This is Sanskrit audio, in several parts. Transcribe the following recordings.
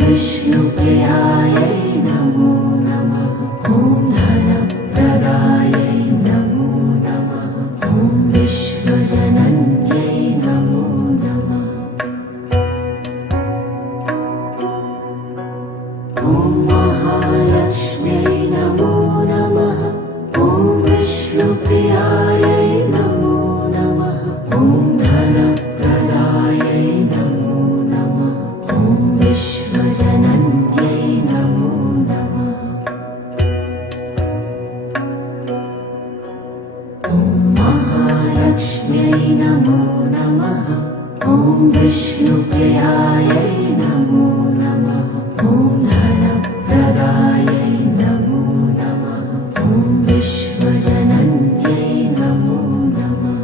विष्णुप्रियायै नमो नमः। ॐ धनप्रदायै नमो नमः। ॐ विश्वजनन्यै नमो नमः। ॐ महालक्ष्म्यै नमो नमः। ॐ विष्णुप्रियायै नमो नमः। ॐ धनप्रदायै नमो नमः। ॐ विश्वजनन्यै नमो नमः। ॐ महालक्ष्म्यै नमो नमः। ॐ विष्णुप्रियायै नमो नमः। ॐ धनप्रदायै नमो नमः। ॐ विश्वजनन्यै नमो नमः।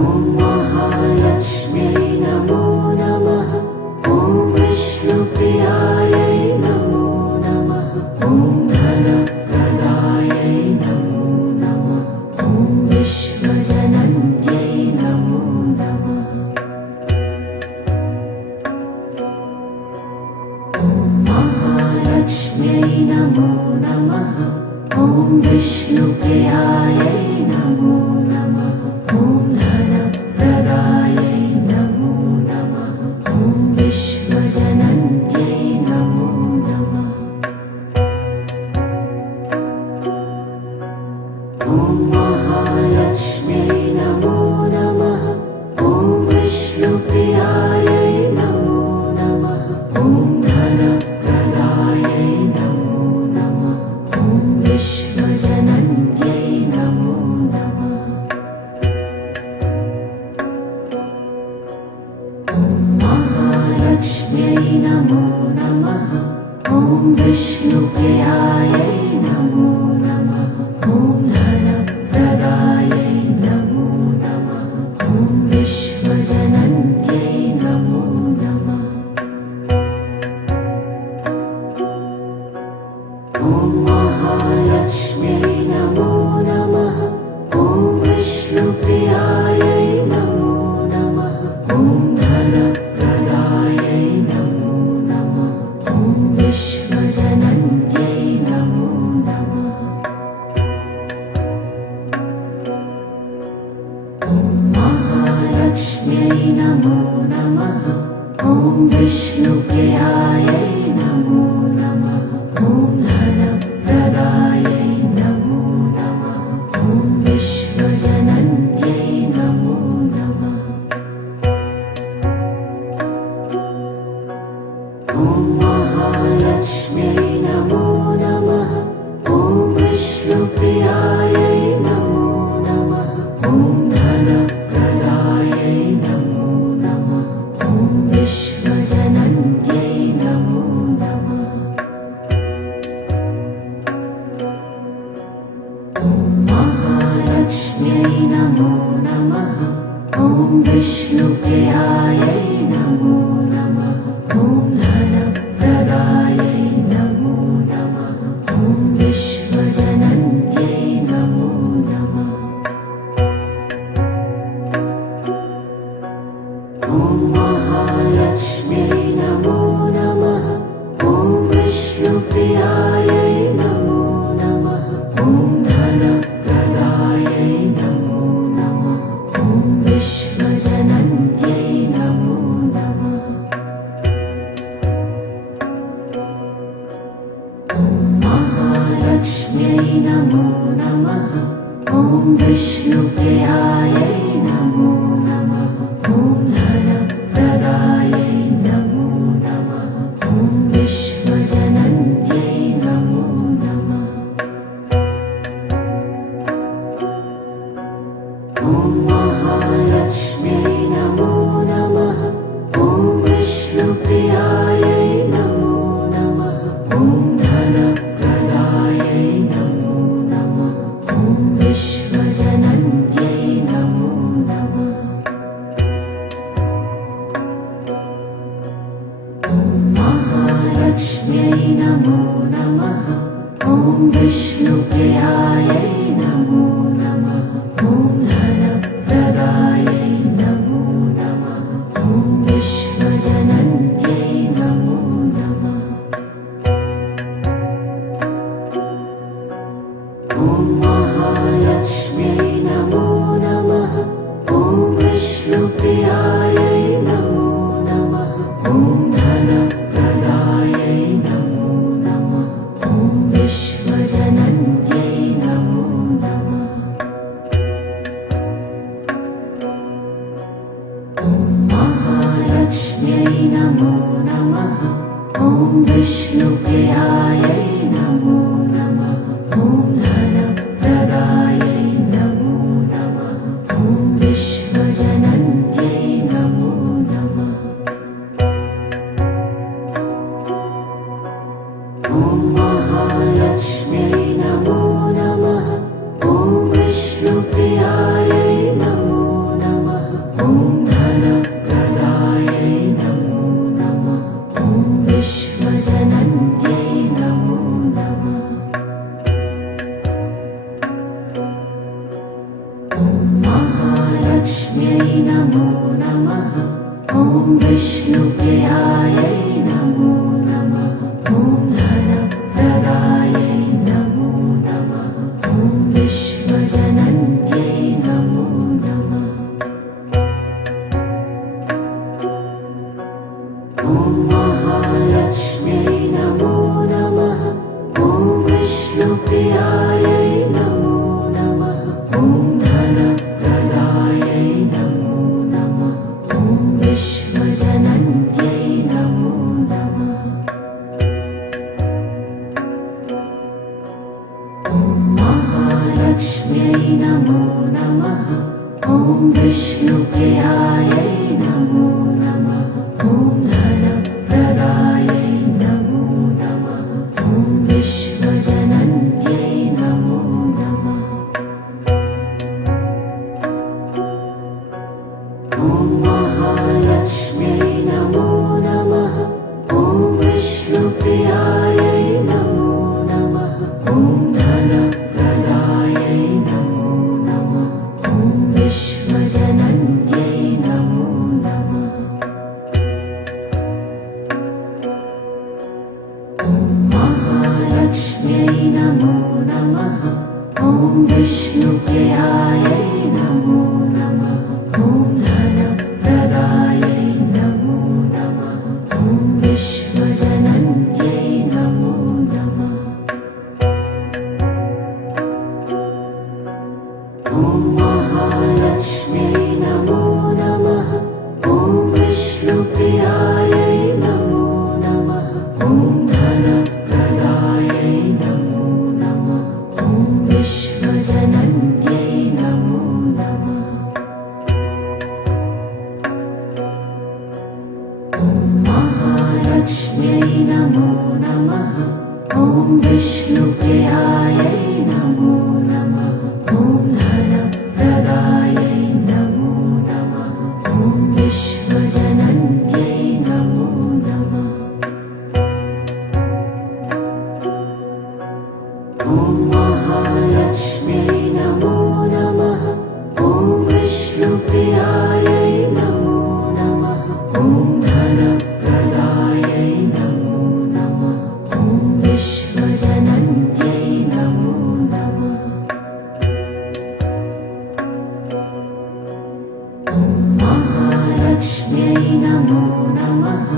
ॐ महालक्ष्म्यै नमो नमः। ॐ विष्णुप्रियायै नमो नमः। ॐ धनप्रदायै नमो नमः। ॐ विश्वजनन्यै नमो नमः। ॐ महालक्ष्म्यै नमो नमः। ॐ विष्णुप्रियायै नमो नमः। ॐ धनप्रदायै नमो नमः। ॐ विश्वजनन्यै नमो नमः। ॐ महालक्ष्म्यै नमो नमः। ॐ विष्णुप्रियायै नमो नमः। ॐ धनप्रदायै नमो नमः। ॐ विश्वजनन्यै नमो नमः। ॐ महालक्ष्म्यै नमो नमः। ॐ विष्णुप्रियायै नमो नमः। ॐ धनप्रदायै नमो नमः। ॐ विश्वजनन्यै नमो नमः। ॐ महालक्ष्म्यै नमो नमः। ॐ विष्णुप्रियायै नमो नमः। ॐ धनप्रदायै नमो नमः। ॐ विश्वजनन्यै नमो नमः। ॐ महालक्ष्म्यै नमो नमः। ॐ विष्णुप्रियायै नमो नमः। ॐ धनप्रदायै नमो नमः। ॐ विश्वजनन्यै नमो नमः। ॐ महालक्ष्म्यै नमो नमः। ॐ विष्णुप्रियायै नमो नमः। ॐ धनप्रदायै नमो नमः। ॐ विश्वजनन्यै नमो नमः। ॐ महालक्ष्म्यै नमो नमः। ॐ विष्णुप्रियायै नमो नमः। ॐ धनप्रदायै नमो नमः। ॐ विश्वजनन्यै नमो नमः। ॐ महालक्ष्म्यै नमो नमः। ॐ विष्णुप्रियायै नमो नमः। ॐ धनप्रदायै नमो नमः। ॐ विश्वजनन्यै नमो नमः। ॐ महालक्ष्म्यै नमो नमः। ॐ विष्णुप्रियायै नमो नमः। ॐ धनप्रदायै नमो नमः। ॐ विश्वजनन्यै नमो नमः। ॐ महालक्ष्म्यै नमो नमः। ॐ विष्णुप्रियायै नमो नमः। ॐ धनप्रदायै नमो नमः। ॐ विश्वजनन्यै नमो नमः। ॐ महालक्ष्म्यै नमो नमः। ॐ विष्णुप्रियायै नमो नमः। ॐ धनप्रदायै नमो नमः। नमो नमः। ॐ विष्णुप्रियायै नमो नमः। ॐ धनप्रदायै नमो नमः। ॐ विश्वजनन्यै नमो नमः। ॐ महालक्ष्म्यै नमो नमः। ॐ विष्णुप्रियायै नमो नमः। ॐ धनप्रदायै नमो नमः। ॐ विश्वजनन्यै नमो नमः। ॐ महालक्ष्म्यै नमो नमः। ॐ विष्णुप्रियायै नमो नमः। ॐ धनप्रदायै नमो नमः। ॐ विश्वजनन्यै नमो नमः। ॐ महालक्ष्म्यै नमो नमः। ॐ विष्णुप्रियायै नमो नमः। ॐ धनप्रदायै नमो नमः। ॐ विश्वजनन्यै नमो नमः। ॐ महालक्ष्म्यै नमो नमः। ॐ विष्णुप्रियायै नमो नमः। ॐ धनप्रदायै नमो नमः। ॐ विश्वजनन्यै नमो नमः। ॐ महालक्ष्म्यै नमो नमः। ॐ विष्णुप्रियायै नमो नमः। ॐ धनप्रदायै नमो नमः। ॐ विश्वजनन्यै नमो नमः। ॐ महालक्ष्म्यै नमो नमः। ॐ विष्णुप्रियायै नमो नमः। ॐ धनप्रदायै नमो नमः। ॐ विश्वजनन्यै नमो नमः। ॐ महालक्ष्म्यै नमो नमः। ॐ विष्णुप्रियायै नमो नमः। ॐ धनप्रदायै नमो नमः। ॐ विश्वजनन्यै नमो नमः। ॐ महालक्ष्म्यै नमो नमः। ॐ विष्णुप्रियायै नमो नमः। ॐ धनप्रदायै नमो नमः। ॐ विश्वजनन्यै नमो नमः। ॐ महालक्ष्म्यै नमो नमः। ॐ विष्णुप्रियायै नमो नमः। ॐ धनप्रदायै नमो नमः। ॐ विश्वजनन्यै नमो नमः। ॐ महालक्ष्म्यै नमो नमः।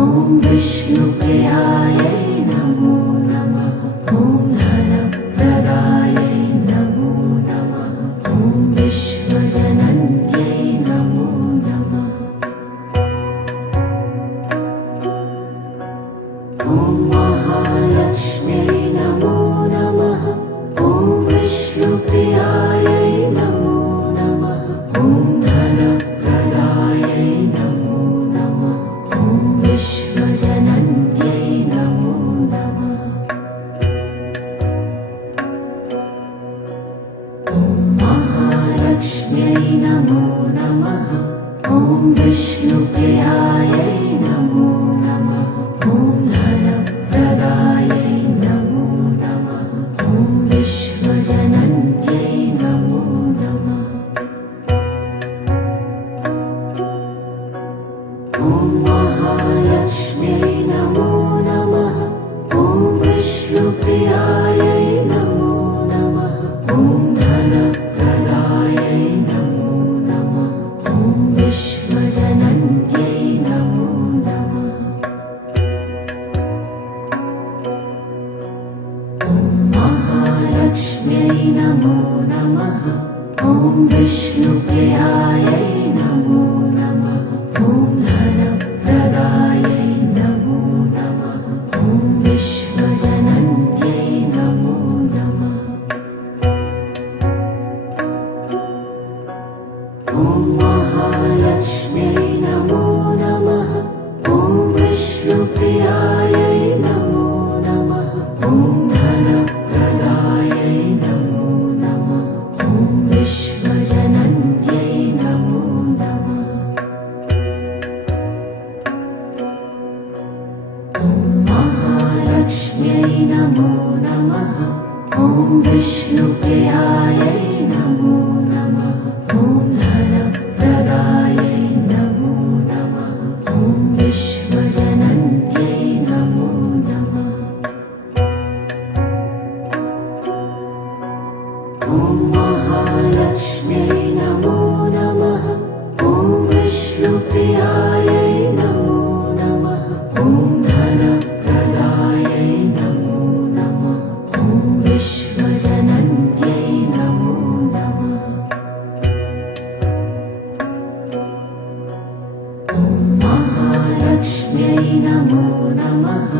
ॐ विष्णुप्रियायै नमो नमः। ॐ धनप्रदायै नमो नमः। ॐ विश्वजनन्यै नमो नमः। ॐ महालक्ष्म्यै नमो नमः। ॐ विष्णुप्रियायै नमो नमः। ॐ धनप्रदायै नमो नमः। ॐ विश्वजनन्यै नमो नमः। ॐ महालक्ष्म्यै नमो नमः। ॐ विष्णुप्रियायै नमो नमः। ॐ धनप्रदायै नमो नमः। ॐ विश्वजनन्यै नमो नमः। ॐ महालक्ष्म्यै नमो नमः। ॐ विष्णुप्रियायै नमो नमः। ॐ धनप्रदायै नमो नमः। ॐ विश्वजनन्यै नमो नमः। ॐ महालक्ष्म्यै नमो नमः। ॐ विष्णुप्रियायै नमो नमः। ॐ धनप्रदायै नमो नमः। ॐ विष्णुप्रियायै नमो नमः। ॐ धनप्रदायै नमो नमः। ॐ विश्वजनन्यै नमो नमः। ॐ महालक्ष्म्यै नमो नमः। ॐ विष्णुप्रियायै नमो नमः। ॐ धनप्रदायै नमो नमः। ॐ विश्वजनन्यै नमो नमः। ॐ महालक्ष्म्यै नमो नमः।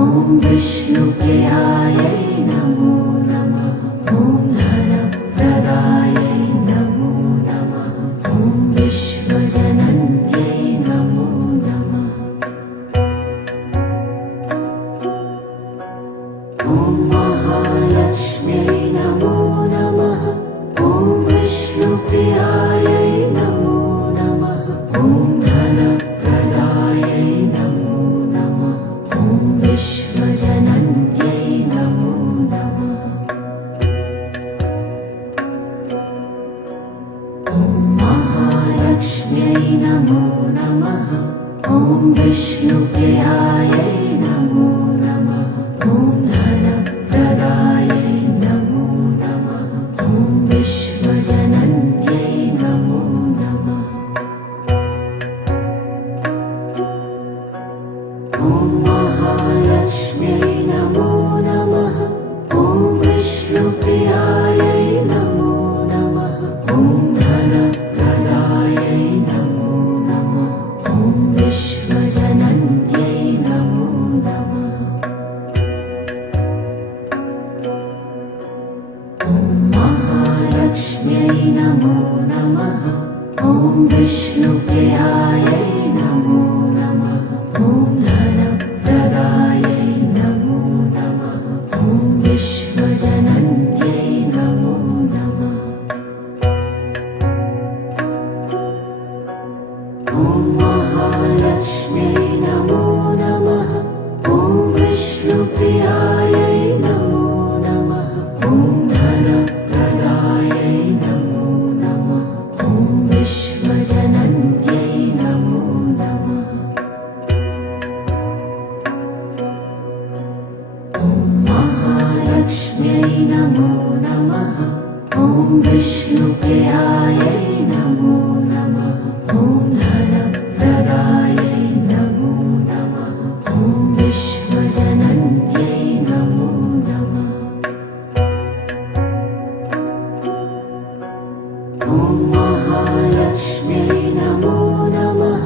ॐ विष्णुप्रियायै नमो नमः। ॐ धनप्रदायै नमो नमः। ॐ विश्वजनन्यै नमो नमः। ॐ महालक्ष्म्यै नमो नमः। ॐ विष्णुप्रियायै नमो नमः। ॐ धनप्रदायै नमो नमः। ॐ विश्वजनन्यै नमो नमः। ॐ महालक्ष्म्यै नमो नमः। ॐ विष्णुप्रियायै नमो नमः। ॐ धनप्रदायै नमो नमः। ॐ विश्वजनन्यै नमो नमः। ॐ महालक्ष्म्यै नमो नमः। ॐ विष्णुप्रियायै नमो नमः। ॐ धनप्रदायै नमो नमः। ॐ विश्वजनन्यै नमो नमः। ॐ महालक्ष्म्यै नमो नमः। ॐ विष्णुप्रियायै नमो नमः। ॐ धनप्रदायै नमो नमः। ॐ विश्वजनन्यै नमो नमः। ॐ महालक्ष्म्यै नमो नमः। ॐ विष्णुप्रियायै नमो नमः। ॐ धनप्रदायै नमो नमः। ॐ विश्वजनन्यै नमो नमः। ॐ महालक्ष्म्यै नमो नमः। ॐ विष्णुप्रियायै नमो नमः। ॐ धनप्रदायै नमो नमः। ॐ विश्वजनन्यै नमो नमः। ॐ महालक्ष्म्यै नमो नमः।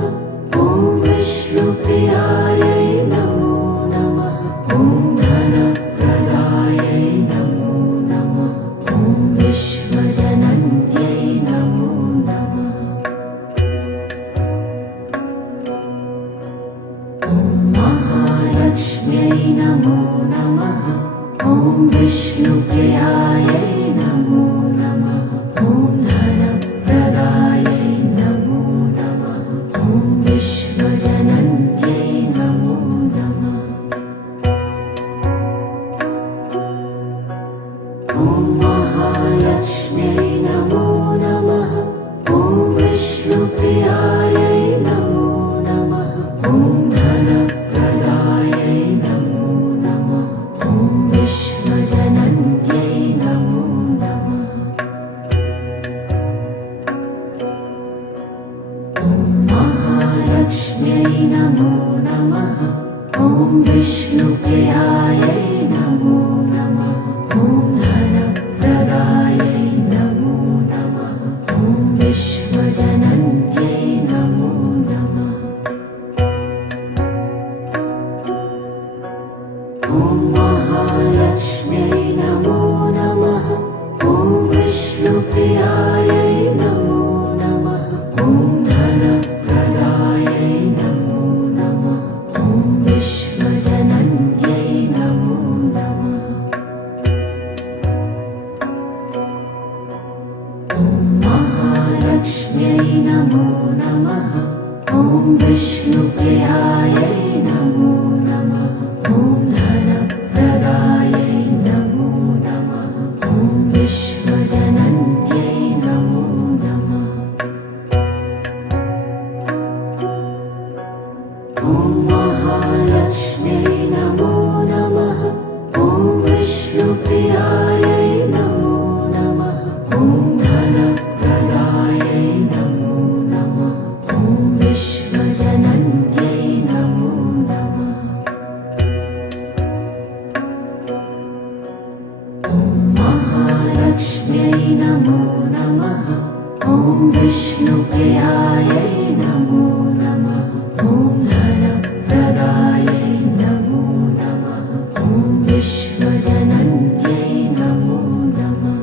ॐ विष्णुप्रियायै नमो नमः। ॐ धनप्रदायै नमो नमः। ॐ विश्वजनन्यै नमो नमः। ॐ महालक्ष्म्यै नमो नमः। ॐ विष्णुप्रियायै नमो नमः। ॐ धनप्रदायै नमो नमः। ॐ विश्वजनन्यै नमो नमः। ॐ महालक्ष्म्यै नमो नमः। ॐ विष्णुप्रियायै नमो नमः। ॐ धनप्रदायै नमो नमः। ॐ विश्वजनन्यै नमो नमः। ॐ महालक्ष्म्यै नमो नमः। ॐ विष्णुप्रियायै नमो नमः। ॐ धनप्रदायै नमो नमः। ॐ विश्वजनन्यै नमो नमः। ॐ महालक्ष्म्यै नमो नमः। ॐ विष्णुप्रियायै नमो नमः। ॐ धनप्रदायै नमो नमः। ॐ विश्वजनन्यै नमो नमः। ॐ महालक्ष्म्यै नमो नमः। ॐ विष्णुप्रियायै नमो नमः। ॐ धनप्रदायै ॐ महालक्ष्म्यै नमो नमः। ॐ विष्णुप्रियायै नमो नमः। ॐ धनप्रदायै नमो नमः। ॐ विश्वजनन्यै नमो नमः। ॐ महालक्ष्म्यै नमो नमः। ॐ विष्णुप्रियायै नमो नमः। ॐ धनप्रदायै नमो नमः। ॐ विश्वजनन्यै नमो नमः।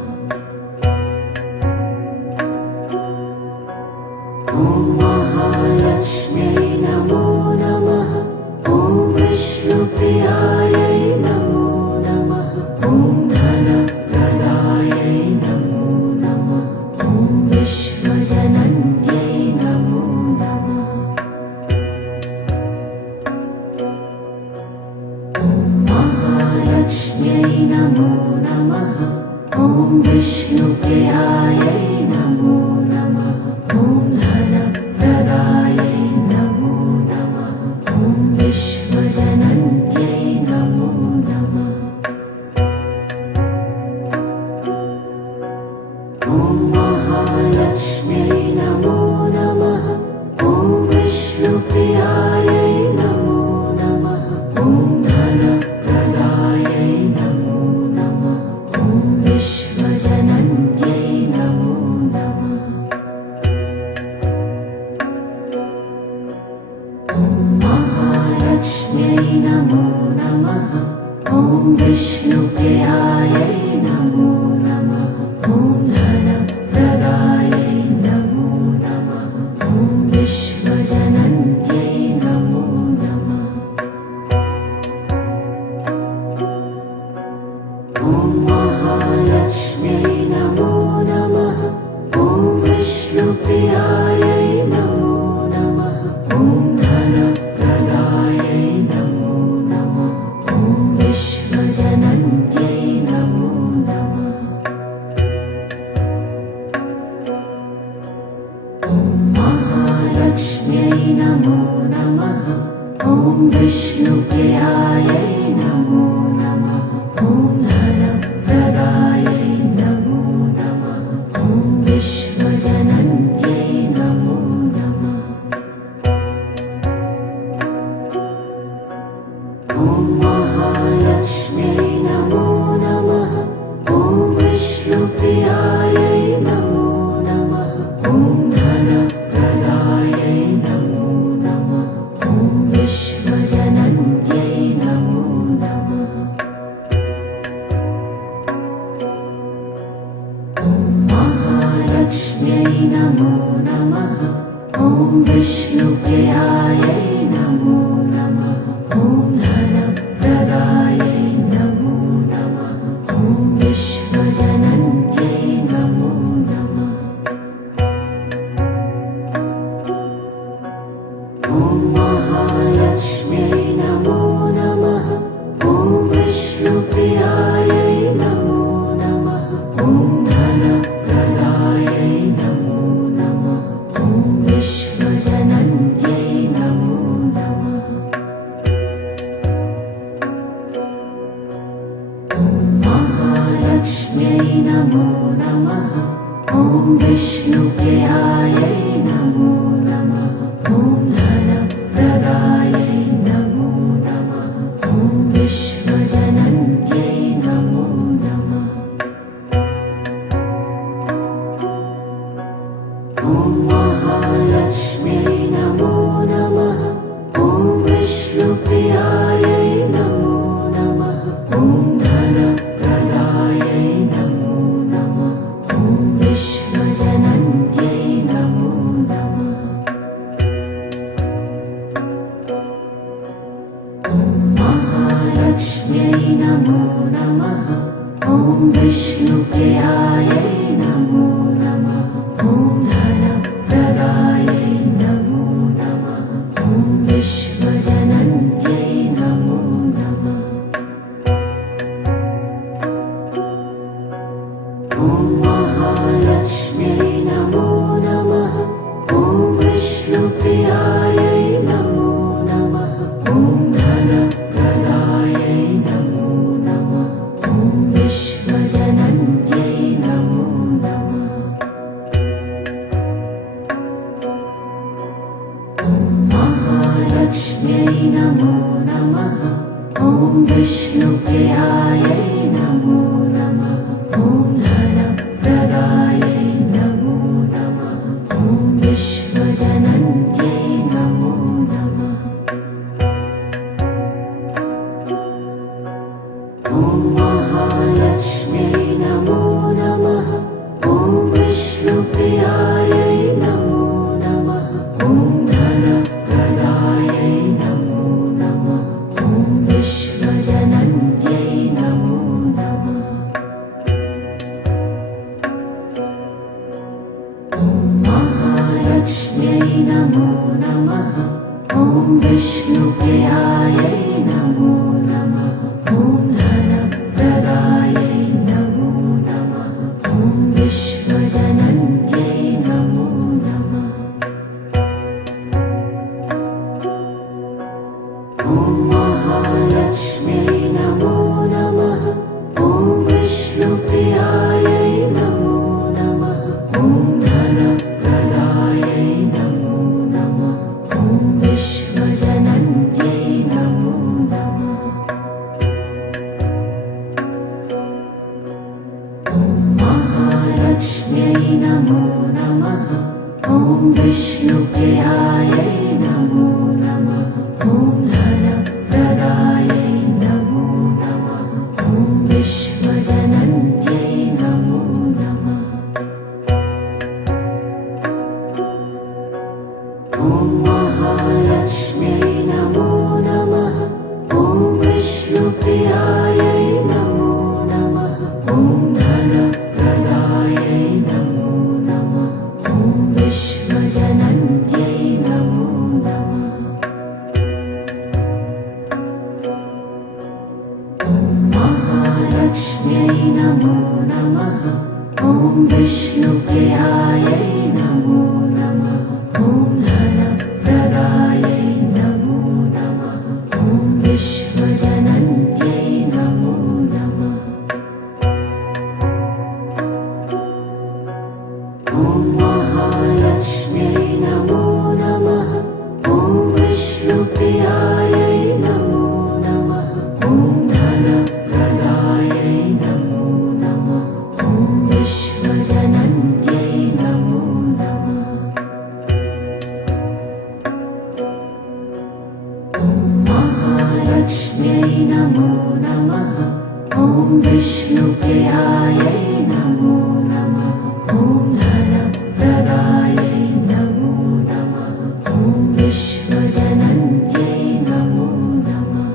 ॐ महालक्ष्म्यै नमो नमः। ॐ विष्णुप्रियायै नमो नमः। ॐ धनप्रदायै नमो नमः। ॐ विश्वजनन्यै नमो नमः। ॐ महालक्ष्म्यै नमो नमः। ॐ विष्णुप्रियायै नमो नमः। ॐ धनप्रदायै नमो नमः। ॐ विश्वजनन्यै नमो नमः। ॐ महालक्ष्म्यै नमो नमः। ॐ विष्णुप्रियायै नमो नमः। ॐ धनप्रदायै नमो नमः। ॐ विश्वजनन्यै नमो नमः। ॐ महालक्ष्म्यै नमो नमः। ॐ विष्णुप्रियायै नमो नमः। ॐ धनप्रदायै नमो नमः। ॐ विश्वजनन्यै नमो नमः। ॐ महालक्ष्म्यै नमो नमः। ॐ विष्णुप्रियायै नमो नमः। ॐ धनप्रदायै नमो नमः। ॐ विश्वजनन्यै नमो नमः। ॐ महालक्ष्म्यै नमो नमः। ॐ विष्णुप्रियायै नमो नमः। ॐ धनप्रदायै नमो नमः। ॐ विश्वजनन्यै नमो नमः। ॐ महालक्ष्म्यै नमो नमः। ॐ विष्णुप्रियायै नमो नमः। ॐ धनप्रदायै नमो नमः। ॐ विश्वजनन्यै नमो नमः। ॐ महालक्ष्म्यै नमो नमः। ॐ विष्णुप्रियायै नमो नमः। ॐ धनप्रदायै नमो नमः। ॐ विश्वजनन्यै नमो नमः। ॐ महालक्ष्म्यै नमो नमः। ॐ विष्णुप्रियायै नमो नमः। ॐ धनप्रदायै नमो नमः। ॐ विश्वजनन्यै नमो नमः। ॐ महालक्ष्म्यै नमो नमः। ॐ विष्णुप्रियायै नमो नमः। ॐ धनप्रदायै नमो नमः। ॐ विश्वजनन्यै नमो नमः। ॐ महालक्ष्म्यै नमो नमः। ॐ विष्णुप्रियायै नमो नमः। ॐ धनप्रदायै नमो नमः। ॐ विश्वजनन्यै नमो नमः। ॐ महालक्ष्म्यै नमो नमः। ॐ विष्णुप्रियायै नमो नमः। ॐ धनप्रदायै नमो नमः। ॐ विश्वजनन्यै नमो नमः। ॐ महालक्ष्म्यै नमो नमः। ॐ विष्णुप्रियायै नमो नमः। महालक्ष्म्यै नमो नमः। ॐ विष्णुप्रियायै नमो नमः। ॐ धनप्रदायै नमो नमः। ॐ विश्वजनन्यै नमो नमः। ॐ महालक्ष्म्यै नमो नमः। ॐ विष्णुप्रियायै नमो नमः। ॐ धनप्रदायै नमो नमः। ॐ विश्वजनन्यै नमो नमः। ॐ महालक्ष्म्यै नमो नमः। ॐ विष्णुप्रियायै नमो नमः। ॐ धनप्रदायै नमो नमः। ॐ विश्वजनन्यै नमो नमः। ॐ महालक्ष्म्यै नमो नमः। ॐ विष्णुप्रियायै नमो नमः। ॐ धनप्रदायै नमो नमः। ॐ विश्वजनन्यै नमो नमः। ॐ महालक्ष्म्यै नमो नमः। ॐ विष्णुप्रियायै नमो नमः। ॐ धनप्रदायै नमो नमः। ॐ विश्वजनन्यै नमो नमः। ॐ महालक्ष्म्यै नमो नमः। ॐ विष्णुप्रियायै नमो नमः। ॐ धनप्रदायै नमो नमः। ॐ विश्वजनन्यै नमो नमः। ॐ महालक्ष्म्यै नमो नमः। ॐ विष्णुप्रियायै नमो नमः। ॐ धनप्रदायै नमो नमः। ॐ विश्वजनन्यै नमो नमः। ॐ महालक्ष्म्यै नमो नमः। ॐ विष्णुप्रियायै नमो नमः। ॐ धनप्रदायै नमो नमः। ॐ विश्वजनन्यै नमो नमः। ॐ महालक्ष्म्यै नमो नमः। ॐ विष्णुप्रियायै नमो नमः। ॐ धनप्रदायै नमो नमः। ॐ विश्वजनन्यै नमो नमः।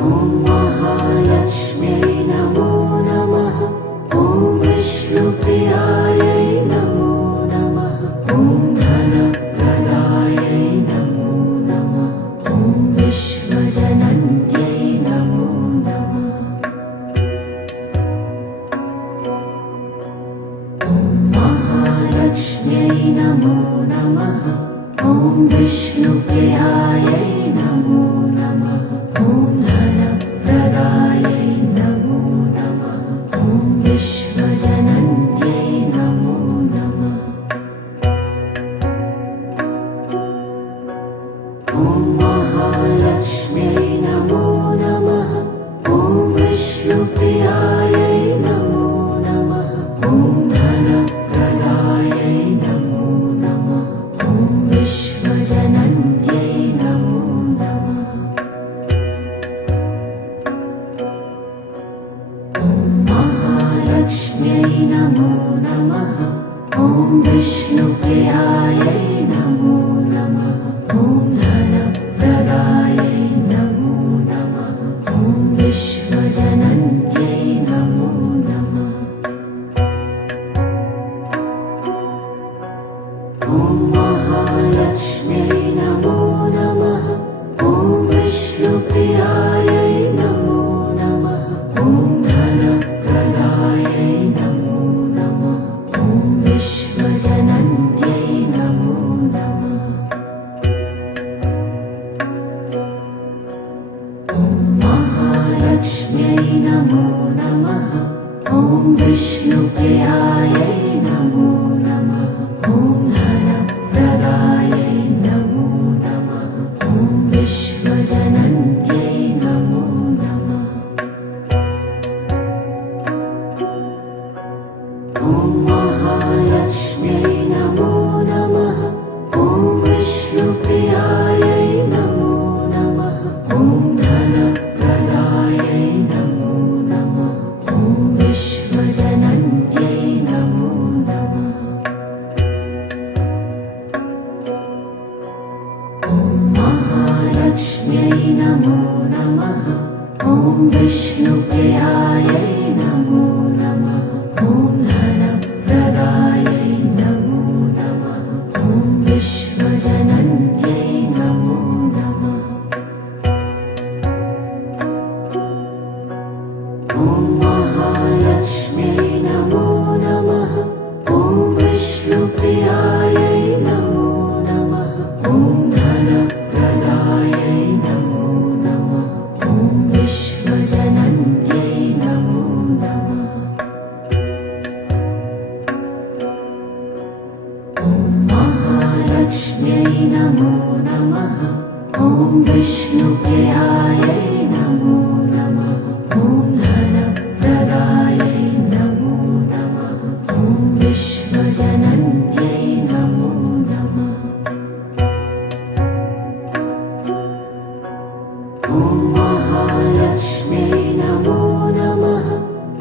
ॐ महालक्ष्म्यै नमो नमः। ॐ विष्णुप्रियायै नमो नमः। ॐ धनप्रदायै नमो नमः। ॐ विश्वजनन्यै नमो नमः। ॐ महालक्ष्म्यै नमो नमः। ॐ विष्णुप्रियायै नमो नमः। ॐ धनप्रदायै नमो नमः। ॐ विश्वजनन्यै नमो नमः। ॐ महालक्ष्म्यै नमो नमः। ॐ विष्णुप्रियायै नमो नमः। ॐ धनप्रदायै नमो नमः। ॐ विश्वजनन्यै नमो नमः। ॐ महालक्ष्म्यै नमो नमः। ॐ विष्णुप्रियायै नमो नमः। ॐ धनप्रदायै नमो नमः। ॐ विश्वजनन्यै नमो नमः। ॐ महालक्ष्म्यै नमो नमः। ॐ विष्णुप्रियायै नमो नमः। ॐ धनप्रदायै नमो नमः। ॐ विश्वजनन्यै नमो नमः। ॐ महालक्ष्म्यै नमो नमः। ॐ विष्णुप्रियायै नमो नमः। ॐ धन नमो नमः। ॐ विष्णुप्रियायै नमो नमः। ॐ धनप्रदायै नमो नमः। ॐ विश्वजनन्यै नमो नमः। ॐ महालक्ष्म्यै नमो नमः। ॐ विष्णुप्रियायै नमो नमः। ॐ धनप्रदायै नमो नमः। ॐ विश्वजनन्यै नमो नमः। ॐ महालक्ष्म्यै नमो नमः। ॐ विष्णुप्रियायै नमो नमः। ॐ धनप्रदायै नमो नमः। ॐ विश्वजनन्यै नमो नमः। ॐ महालक्ष्म्यै नमो नमः।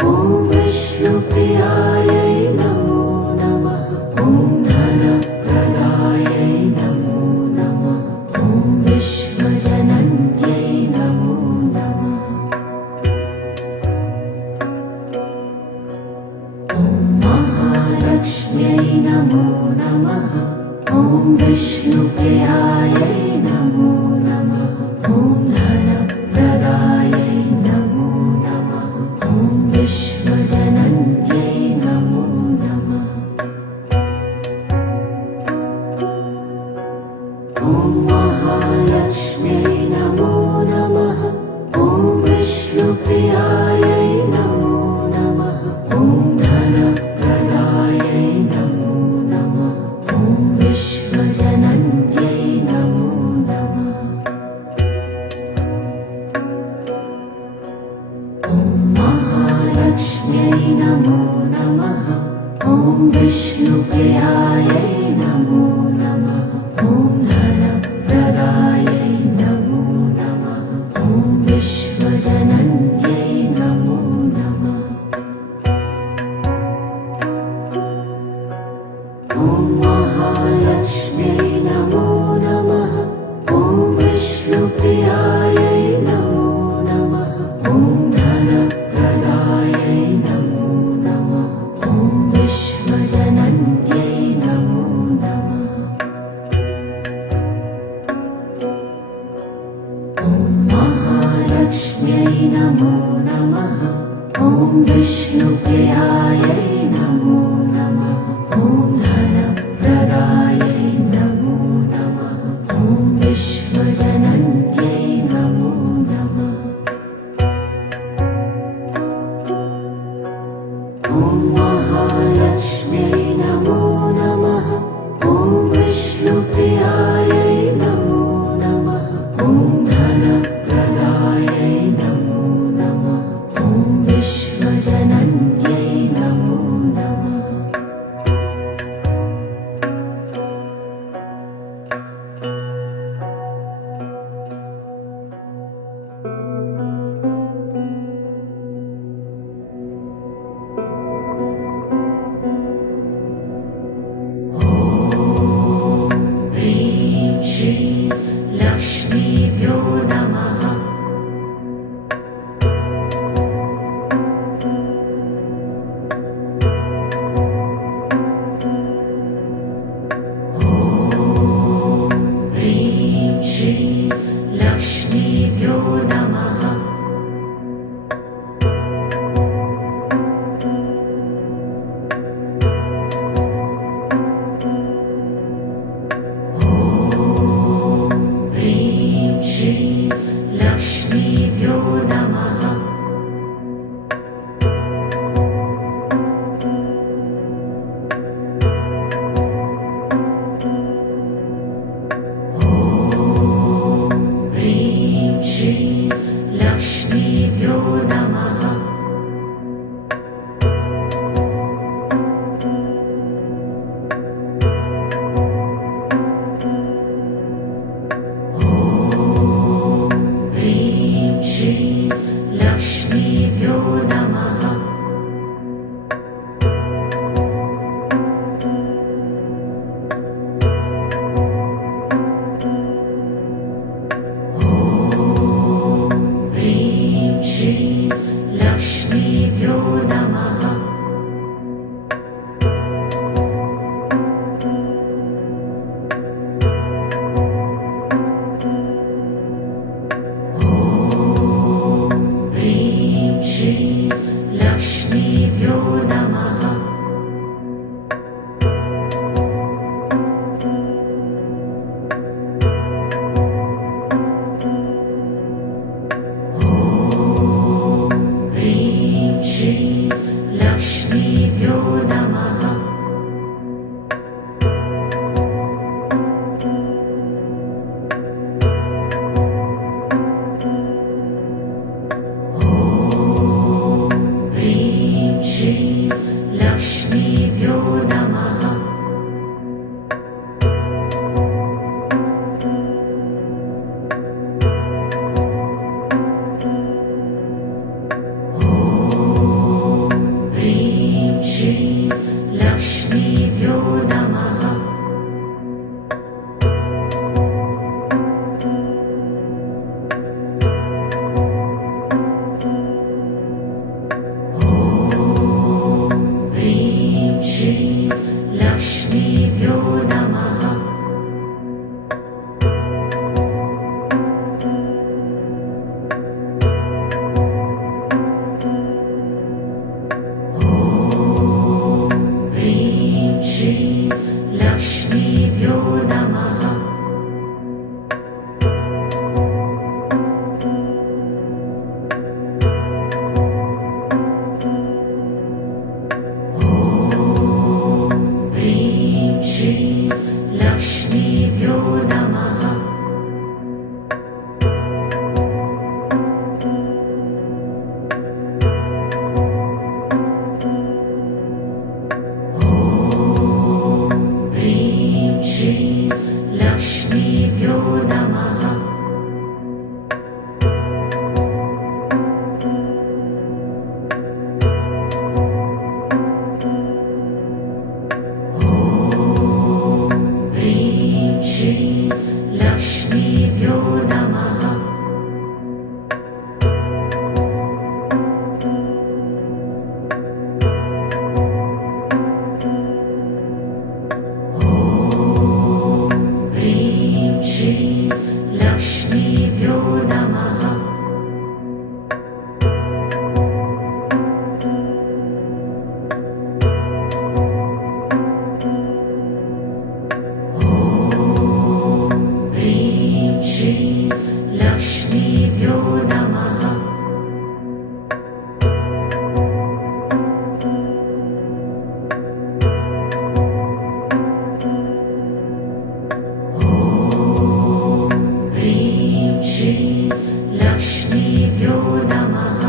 ॐ विष्णुप्रियायै नमो नमः। ॐ धनप्रदायै नमो नमः। ॐ विश्वजनन्यै नमो नमः। ॐ महालक्ष्म्यै नमो नमः। ॐ विष्णुप्रियायै नमो नमः। ॐ धनप्रदायै नमो नमः। ॐ विश्वजनन्यै नमो नमः। ॐ महालक्ष्म्यै नमो नमः। ॐ विष्णुप्रियायै नमो नमः। ॐ धनप्रदायै नमो नमः। ॐ विश्वजनन्यै नमो नमः। ॐ महालक्ष्म्यै नमो नमः। ॐ विष्णुप्रियायै नमो नमः। ॐ धनप्रदायै नमो नमः। ॐ विश्वजनन्यै नमो नमः। ॐ महालक्ष्म्यै नमो नमः। ॐ विष्णुप्रियायै नमो नमः। ॐ धनप्रदायै नमो नमः। ॐ विश्वजनन्यै नमो नमः। ॐ महालक्ष्म्यै नमो नमः। ॐ विष्णुप्रियायै नमो नमः। ॐ धनप्रदायै नमो नमः। ॐ विश्वजनन्यै नमो नमः। ॐ महालक्ष्म्यै नमो नमः। ॐ विष्णुप्रियायै नमो नमः। ॐ धनप्रदायै नमो नमः। ॐ विश्वजनन्यै नमो नमः ह्रीं श्रीं लक्ष्मीभ्यो नमः ह्रीं श्रीं लक्ष्मीभ्यो नमः ह्रीं श्रीं लक्ष्मीभ्यो नमः ह्रीं श्रीं लक्ष्मीभ्यो नमः ह्रीं श्रीं लक्ष्मीभ्यो नमः ह्रीं श्रीं लक्ष्मीभ्यो नमः ह्रीं श्रीं लक्ष्मीभ्यो नमः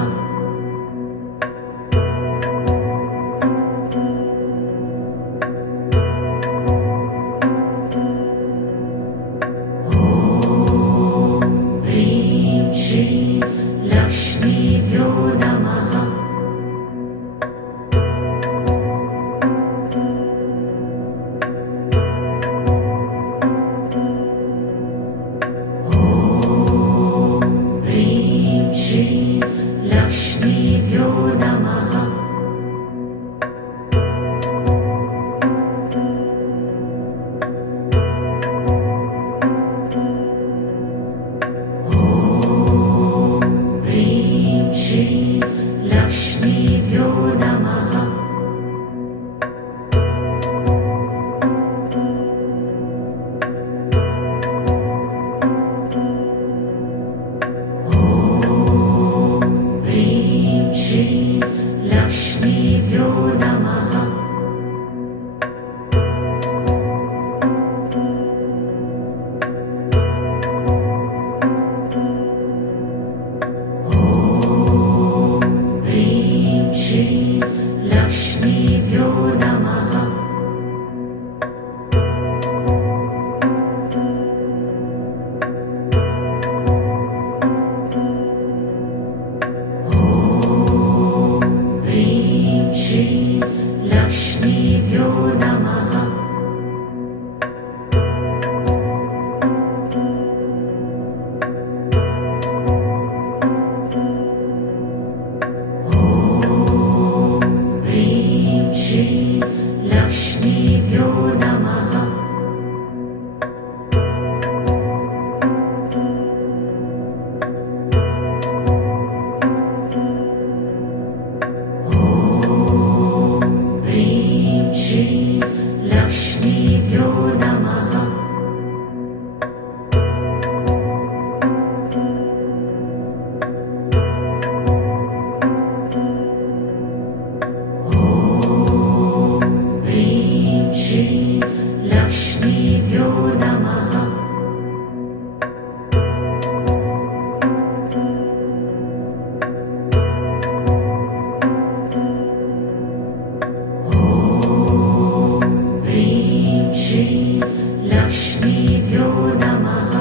ह्रीं श्रीं लक्ष्मीभ्यो नमः ह्रीं श्रीं लक्ष्मीभ्यो नमः ह्रीं श्रीं लक्ष्मीभ्यो नमः ह्रीं श्रीं लक्ष्मीभ्यो नमः ह्रीं श्रीं लक्ष्मीभ्यो नमः ह्रीं श्रीं लक्ष्मीभ्यो नमः ह्रीं श्रीं लक्ष्मीभ्यो नमः ह्रीं श्रीं लक्ष्मीभ्यो नमः ह्रीं श्रीं लक्ष्मीभ्यो नमः ह्रीं श्रीं लक्ष्मीभ्यो नमः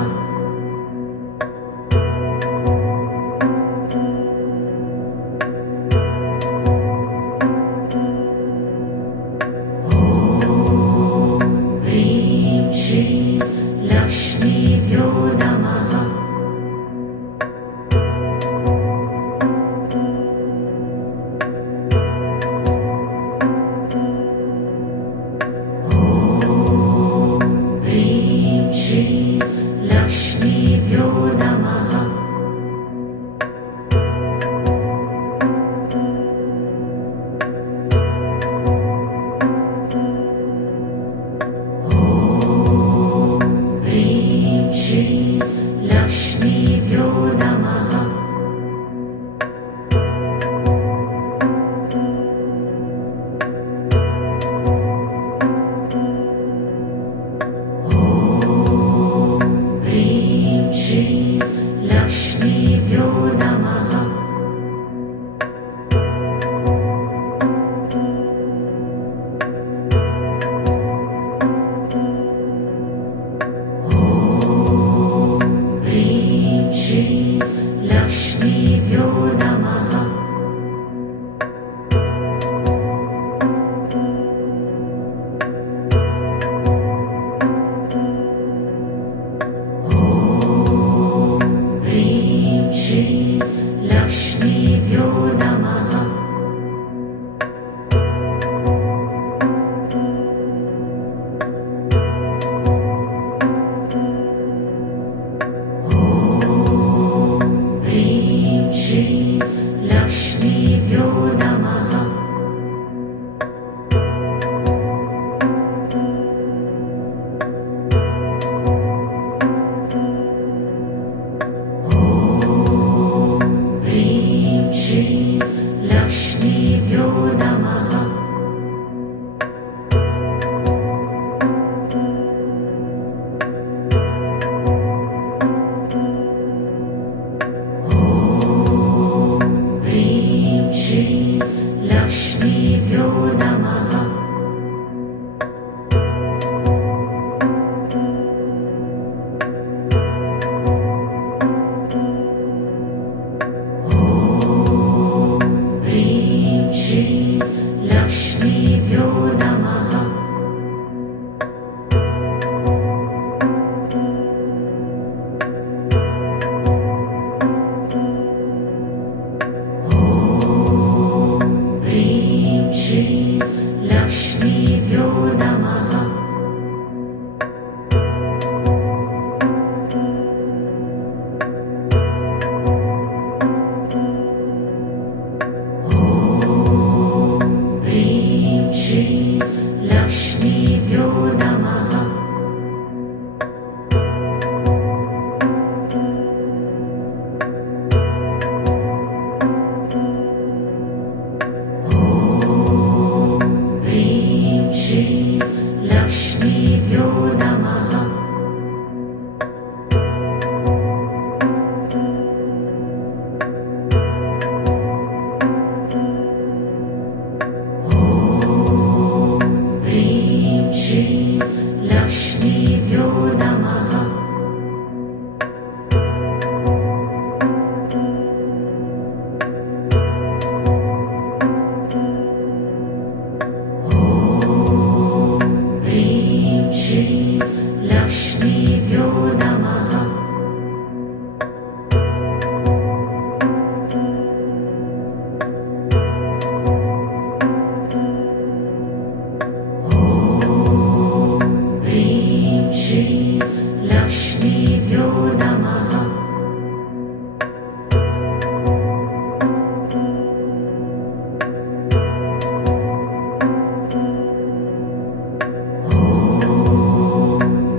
ह्रीं श्रीं लक्ष्मीभ्यो नमः ह्रीं श्रीं लक्ष्मीभ्यो नमः ह्रीं श्रीं लक्ष्मीभ्यो नमः ह्रीं श्रीं लक्ष्मीभ्यो नमः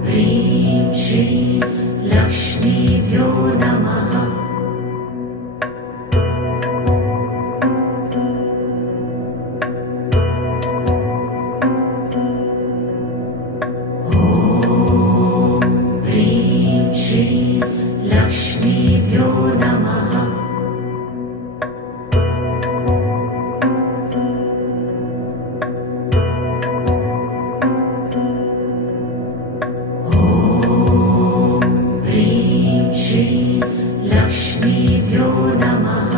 ह्रीं श्रीं लक्ष्मीभ्यो नमः ह्रीं श्रीं लक्ष्मीभ्यो नमः ह्रीं श्रीं लक्ष्मीभ्यो नमः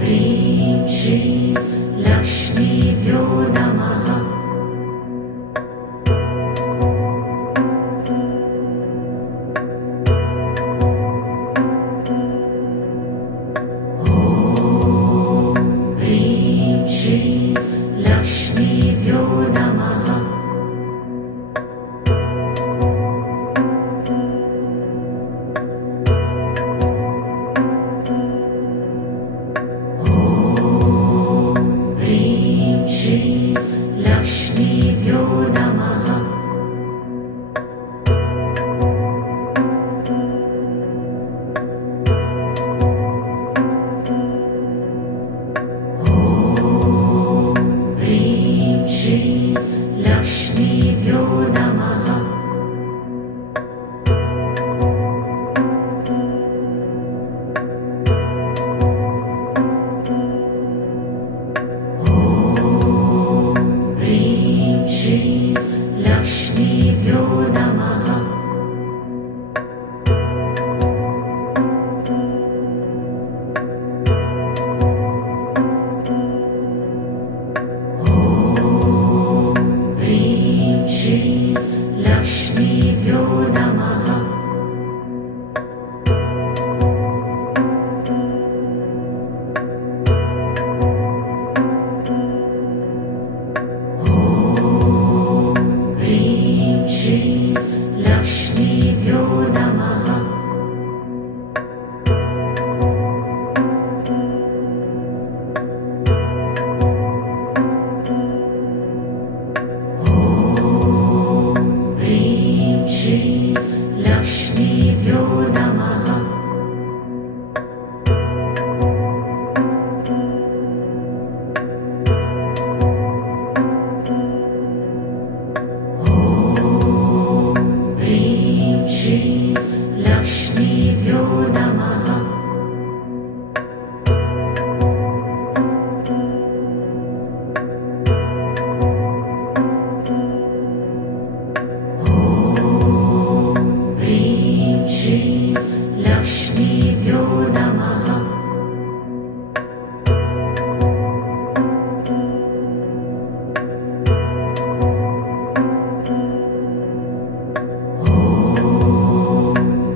ह्रीं श्रीं लक्ष्मीभ्यो नमः ह्रीं श्रीं लक्ष्मीभ्यो नमः ह्रीं श्रीं लक्ष्मीभ्यो नमः ह्रीं श्रीं लक्ष्मीभ्यो नमः ह्रीं श्रीं लक्ष्मीभ्यो नमः ह्रीं श्रीं लक्ष्मीभ्यो नमः ह्रीं श्रीं लक्ष्मीभ्यो नमः ह्रीं श्रीं लक्ष्मीभ्यो नमः ह्रीं श्रीं लक्ष्मीभ्यो नमः ह्रीं श्रीं लक्ष्मीभ्यो नमः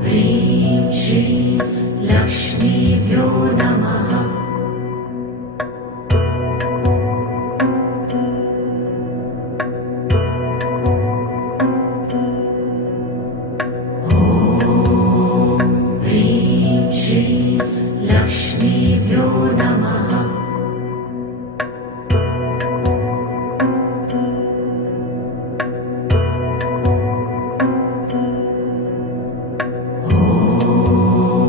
ह्रीं श्रीं लक्ष्मीभ्यो नमः ह्रीं श्रीं लक्ष्मीभ्यो नमः ह्रीं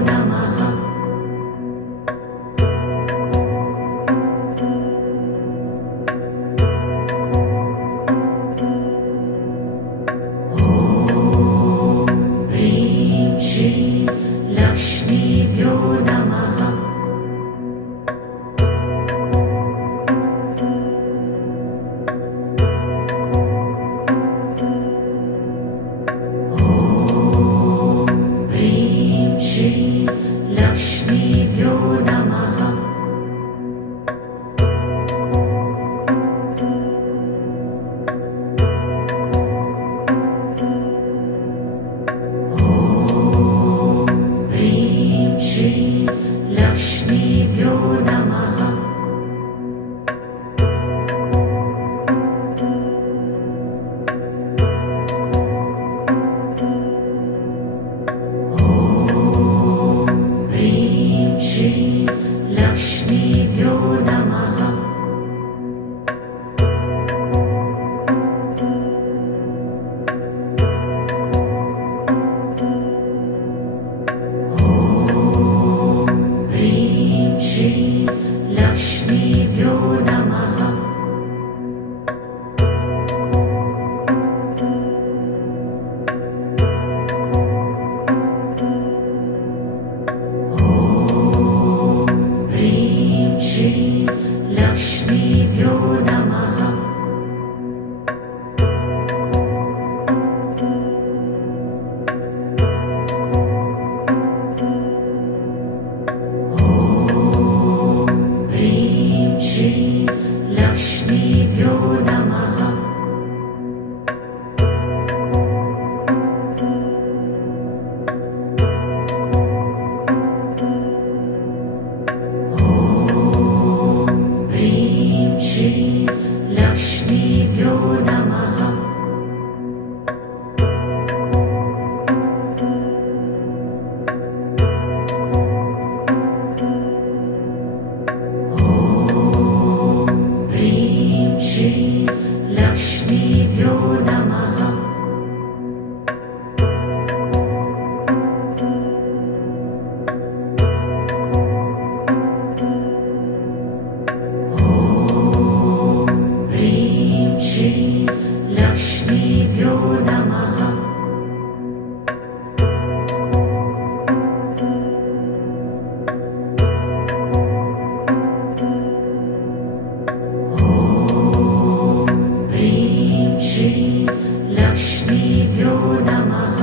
नमः। ह्रीं श्रीं लक्ष्मीभ्यो नमः। ह्रीं श्रीं लक्ष्मीभ्यो नमः। ह्रीं श्रीं लक्ष्मीभ्यो नमः। ह्रीं श्रीं लक्ष्मीभ्यो नमः। ह्रीं श्रीं लक्ष्मीभ्यो नमः। ह्रीं श्रीं लक्ष्मीभ्यो नमः। ह्रीं श्रीं लक्ष्मीभ्यो नमः। ह्रीं श्रीं लक्ष्मीभ्यो नमः। ह्रीं श्रीं लक्ष्मीभ्यो नमः। ह्रीं श्रीं लक्ष्मीभ्यो नमः।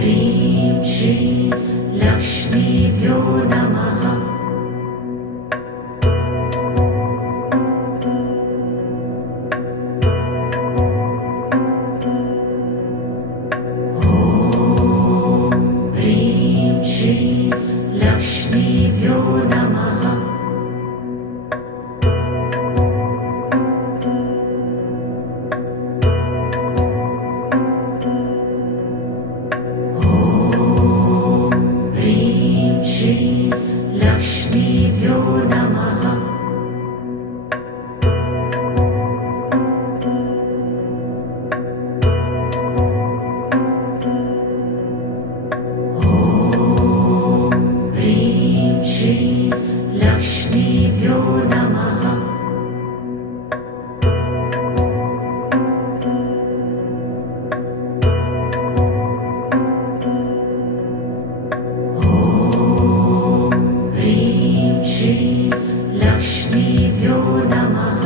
ह्रीं श्रीं लक्ष्मीभ्यो नमः। ह्रीं श्रीं लक्ष्मीभ्यो नमः। ह्रीं श्रीं लक्ष्मीभ्यो नमः। ह्रीं श्रीं लक्ष्मीभ्यो नमः। ह्रीं श्रीं लक्ष्मीभ्यो नमः। ह्रीं श्रीं लक्ष्मीभ्यो नमः।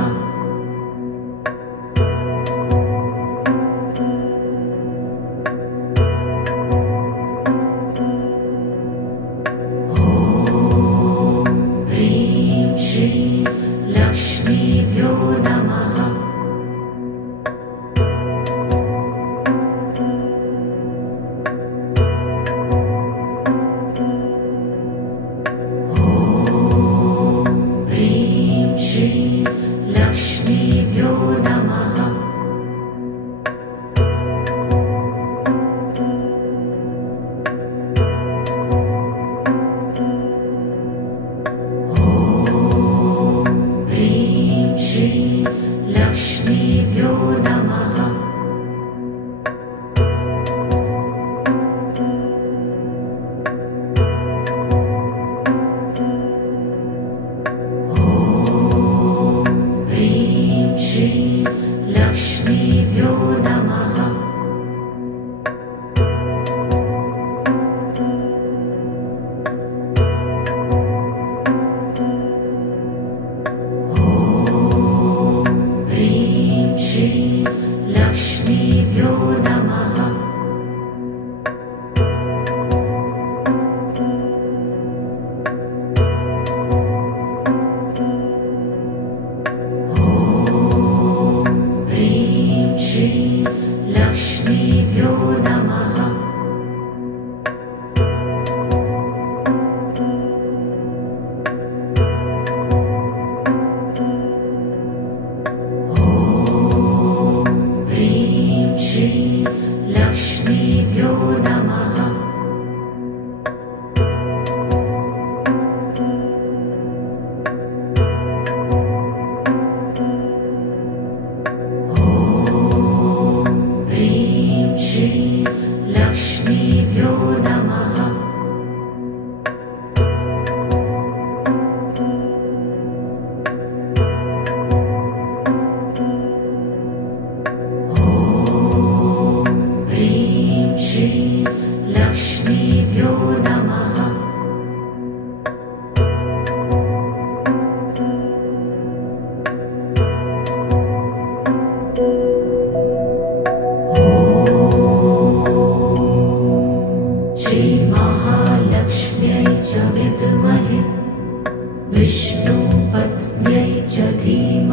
ह्रीं श्रीं लक्ष्मीभ्यो नमः। ह्रीं श्रीं लक्ष्मीभ्यो नमः। ह्रीं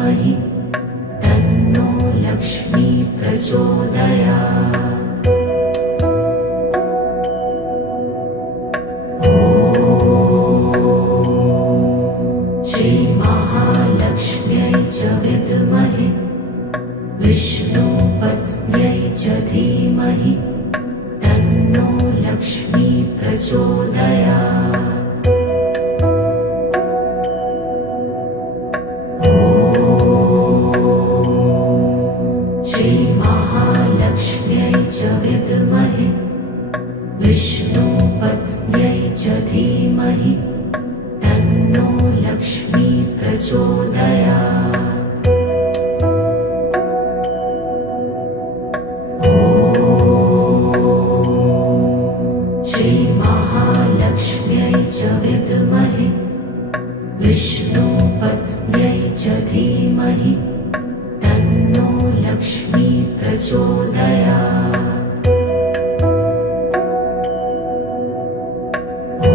धीमहि तन्नो लक्ष्मी प्रचोदयात्। ॐ श्रीमहालक्ष्म्यै च विद्महे विष्णुपत्न्यै च धीमहि तन्नो लक्ष्मी प्रचोदयात्। ॐ श्रीमहालक्ष्म्यै च विद्महे विष्णुपत्न्यै च धीमहि तन्नो लक्ष्मी प्रचोदयात्। ॐ श्रीमहालक्ष्म्यै च विद्महे विष्णुपत्न्यै च धीमहि तन्नो लक्ष्मी प्रचोदयात्। ॐ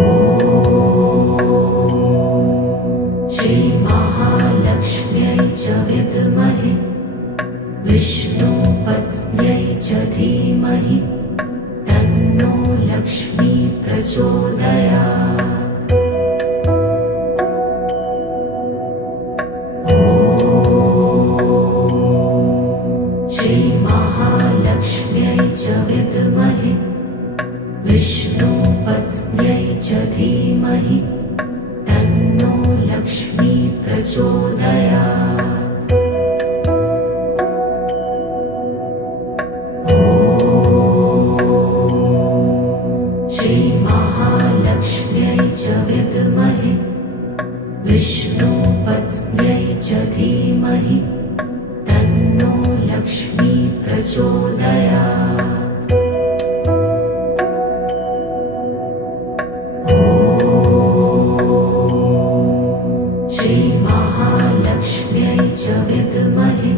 श्रीमहालक्ष्म्यै च विद्महे विष्णुपत्न्यै च धीमहि तन्नो लक्ष्मी प्रचोदयात्। ॐ श्रीमहालक्ष्म्यै च विद्महे विष्णुपत्न्यै च धीमहि तन्नो लक्ष्मी प्रचोदयात्। ॐ श्रीमहालक्ष्म्यै च विद्महे विष्णुपत्न्यै च धीमहि तन्नो लक्ष्मी प्रचोदयात्। ॐ श्रीमहालक्ष्म्यै च विद्महे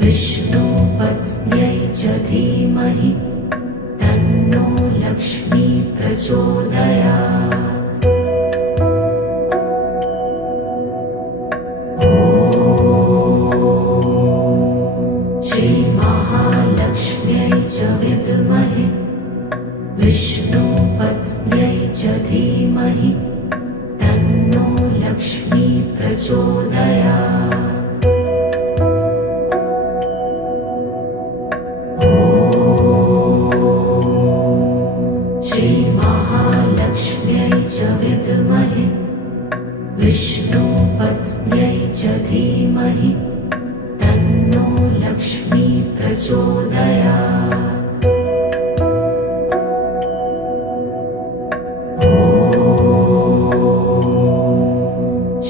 विष्णुपत्न्यै च धीमहि तन्नो लक्ष्मी प्रचोदयात्। ॐ श्रीमहालक्ष्म्यै च विद्महे विष्णुपत्न्यै च धीमहि तन्नो लक्ष्मी प्रचोदयात्। ॐ श्रीमहालक्ष्म्यै च विद्महे विष्णुपत्न्यै च धीमहि तन्नो लक्ष्मी प्रचोदयात्। ॐ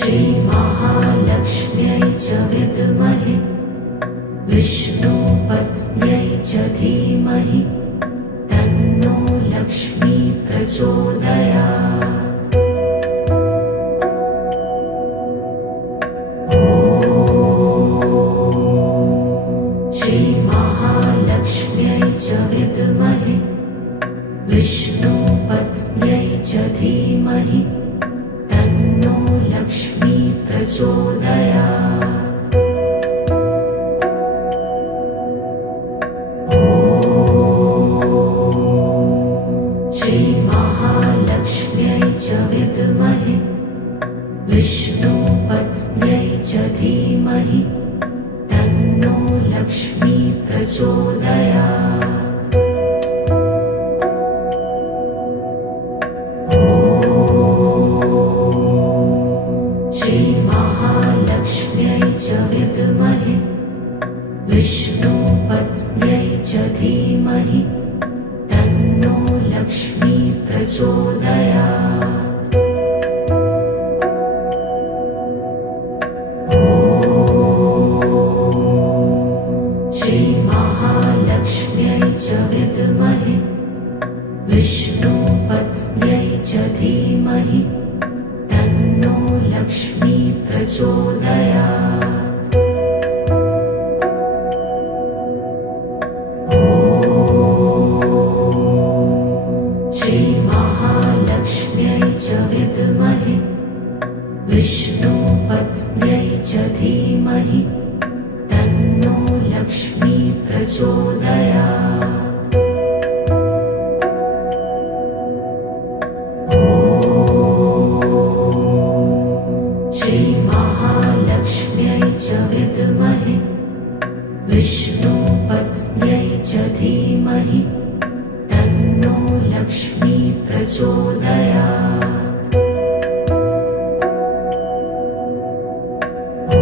श्रीमहालक्ष्म्यै च विद्महे विष्णुपत्न्यै च धीमहि तन्नो लक्ष्मी प्रचोदयात्। ॐ श्रीमहालक्ष्म्यै च विद्महे विष्णुपत्न्यै च धीमहि तन्नो लक्ष्मी प्रचोदयात्। ॐ श्रीमहालक्ष्म्यै च विद्महे विष्णुपत्न्यै च धीमहि तन्नो लक्ष्मी प्रचोदयात्। ॐ श्रीमहालक्ष्म्यै च विद्महे विष्णुपत्न्यै च धीमहि तन्नो लक्ष्मी प्रचोदयात्। ॐ श्रीमहालक्ष्म्यै च विद्महे विष्णुपत्न्यै च धीमहि तन्नो लक्ष्मी प्रचोदयात्। ॐ श्रीमहालक्ष्म्यै च विद्महे विष्णुपत्न्यै श्रीमहालक्ष्म्यै च धीमहि तन्नो लक्ष्मी प्रचोदयात्। ॐ श्रीमहालक्ष्म्यै च विद्महे विष्णुपत्न्यै च धीमहि तन्नो लक्ष्मी प्रचोदयात्। ॐ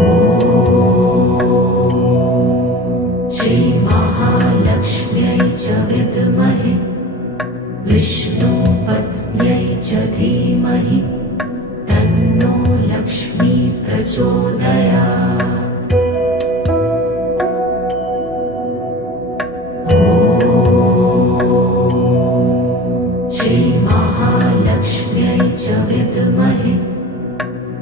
श्रीमहालक्ष्म्यै च विद्महे विष्णुपत्न्यै च धीमहि तन्नो लक्ष्मी प्रचोदयात्। ॐ श्रीमहालक्ष्म्यै च विद्महे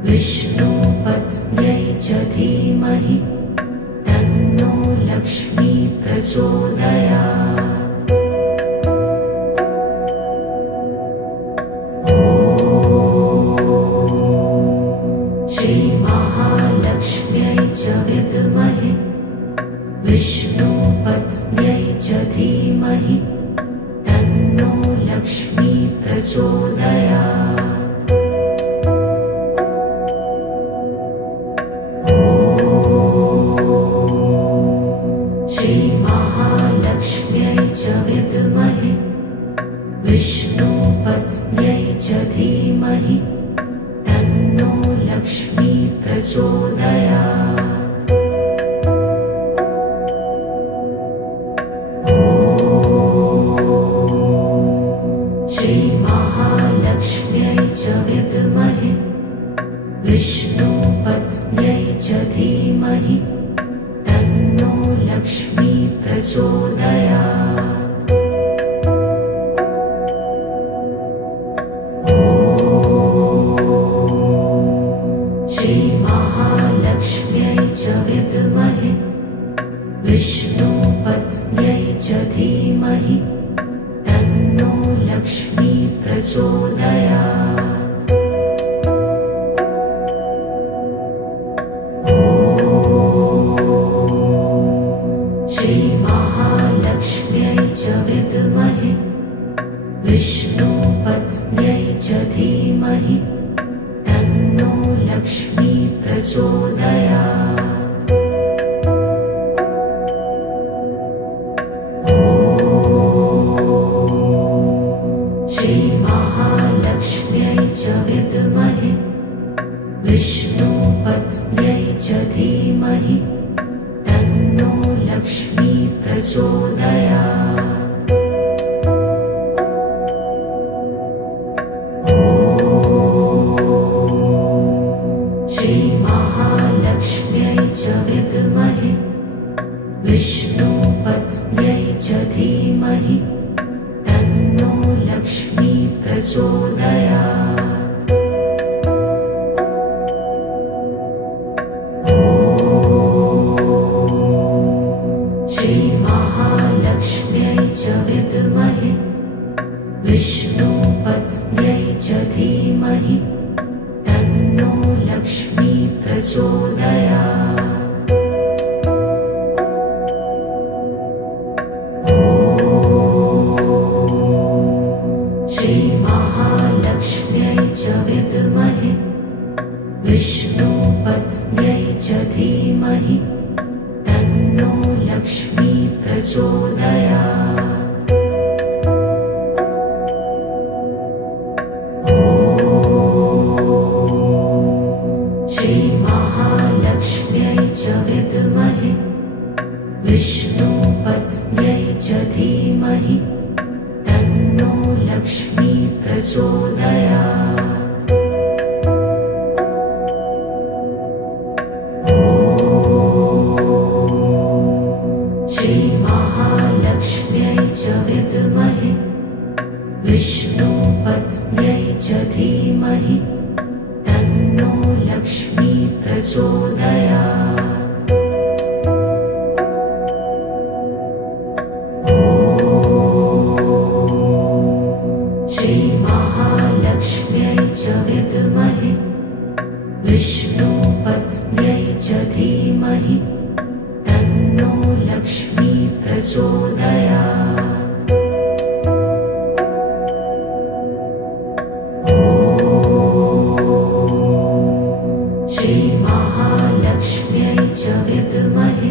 विष्णुपत्न्यै च धीमहि तन्नो लक्ष्मी प्रचोदयात्। ॐ श्रीमहालक्ष्म्यै च विद्महे विष्णुपत्न्यै च धीमहि तन्नो लक्ष्मी प्रचोदयात्। ॐ श्रीमहालक्ष्म्यै च विद्महे विष्णुपत्न्यै च धीमहि तन्नो लक्ष्मी प्रचोदयात्। ॐ श्रीमहालक्ष्म्यै च विद्महे विष्णुपत्न्यै च धीमहि तन्नो लक्ष्मी प्रचोदयात्। ॐ श्रीमहालक्ष्म्यै च विद्महे विष्णुपत्न्यै च धीमहि तन्नो लक्ष्मी प्रचोदयात्। ॐ श्रीमहालक्ष्म्यै च विद्महे विष्णुपत्न्यै च धीमहि तन्नो लक्ष्मी प्रचोदयात्। ॐ श्रीमहालक्ष्म्यै च विद्महे विष्णुपत्न्यै च धीमहि तन्नो लक्ष्मी प्रचोदयात्। ॐ श्रीमहालक्ष्म्यै च विद्महे विष्णुपत्न्यै च धीमहि तन्नो लक्ष्मी प्रचोदयात्। ॐ श्रीमहालक्ष्म्यै च विद्महे विष्णुपत्न्यै च धीमहि तन्नो लक्ष्मी प्रचोदयात्। ॐ श्रीमहालक्ष्म्यै च विद्महे विष्णुपत्न्यै च धीमहि तन्नो लक्ष्मी प्रचोदयात्। ॐ श्रीमहालक्ष्म्यै च विद्महे विष्णुपत्न्यै च धीमहि तन्नो लक्ष्मी प्रचोदयात्। ॐ श्रीमहालक्ष्म्यै च विद्महे विष्णुपत्न्यै च धीमहि तन्नो लक्ष्मी प्रचोदयात्। ॐ श्रीमहालक्ष्म्यै च विद्महे विष्णुपत्न्यै च धीमहि तन्नो लक्ष्मी प्रचोदयात्। ॐ श्रीमहालक्ष्म्यै च विद्महे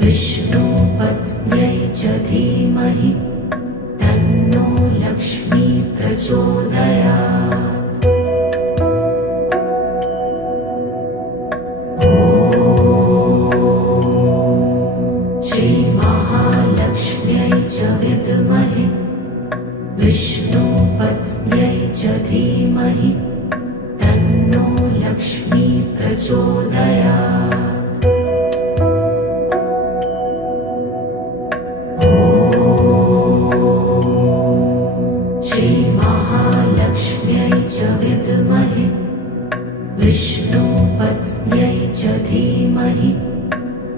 विष्णुपत्न्यै च धीमहि तन्नो लक्ष्मी प्रचोदयात्। ॐ श्रीमहालक्ष्म्यै च विद्महे विष्णुपत्न्यै च धीमहि तन्नो लक्ष्मी प्रचोदयात्। ॐ श्रीमहालक्ष्म्यै च विद्महे विष्णुपत्न्यै च धीमहि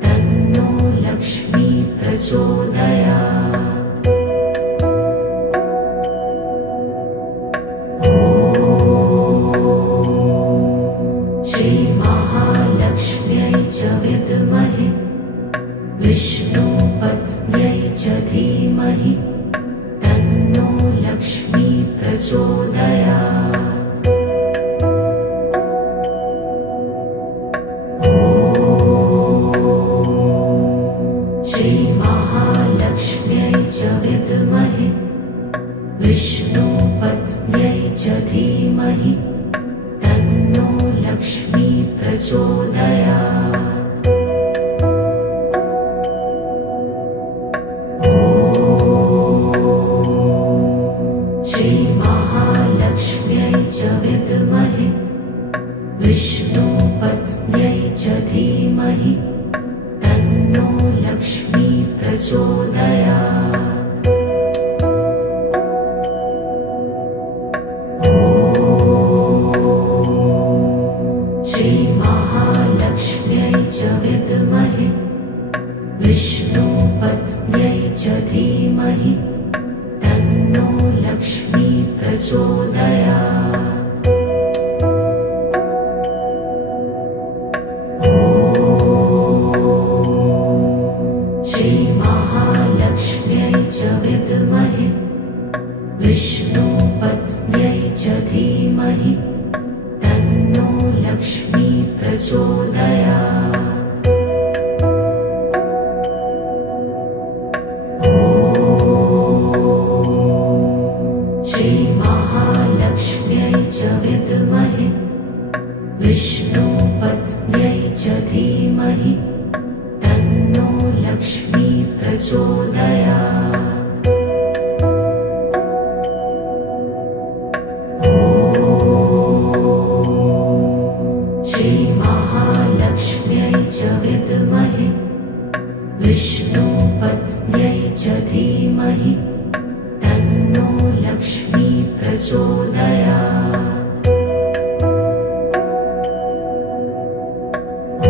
तन्नो लक्ष्मी प्रचोदयात्। ॐ श्रीमहालक्ष्म्यै च विद्महे विष्णुपत्न्यै च धीमहि तन्नो लक्ष्मी प्रचोदयात्। ॐ श्रीमहालक्ष्म्यै च विद्महे विष्णुपत्न्यै च धीमहि तन्नो लक्ष्मी प्रचोदयात्। ॐ श्रीमहालक्ष्म्यै च विद्महे विष्णुपत्न्यै च धीमहि तन्नो लक्ष्मी प्रचोदयात्। ॐ श्रीमहालक्ष्म्यै च विद्महे विष्णुपत्न्यै च धीमहि तन्नो लक्ष्मी प्रचोदयात्। ॐ श्रीमहालक्ष्म्यै च विद्महे विष्णुपत्न्यै च धीमहि तन्नो लक्ष्मी प्रचोदयात्। ॐ श्रीमहालक्ष्म्यै च विद्महे विष्णुपत्न्यै च धीमहि तन्नो लक्ष्मी प्रचोदयात्। ॐ श्रीमहालक्ष्म्यै च विद्महे विष्णुपत्न्यै च धीमहि तन्नो लक्ष्मी प्रचोदयात्। ॐ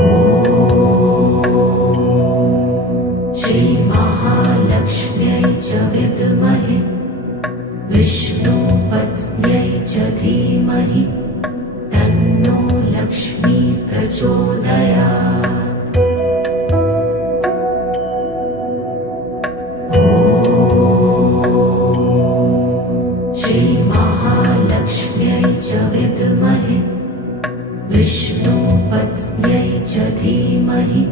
श्रीमहालक्ष्म्यै च विद्महे विष्णुपत्न्यै च धीमहि तन्नो लक्ष्मी प्रचोदयात्। ॐ श्रीमहालक्ष्म्यै च विद्महे विष्णुपत्न्यै च धीमहि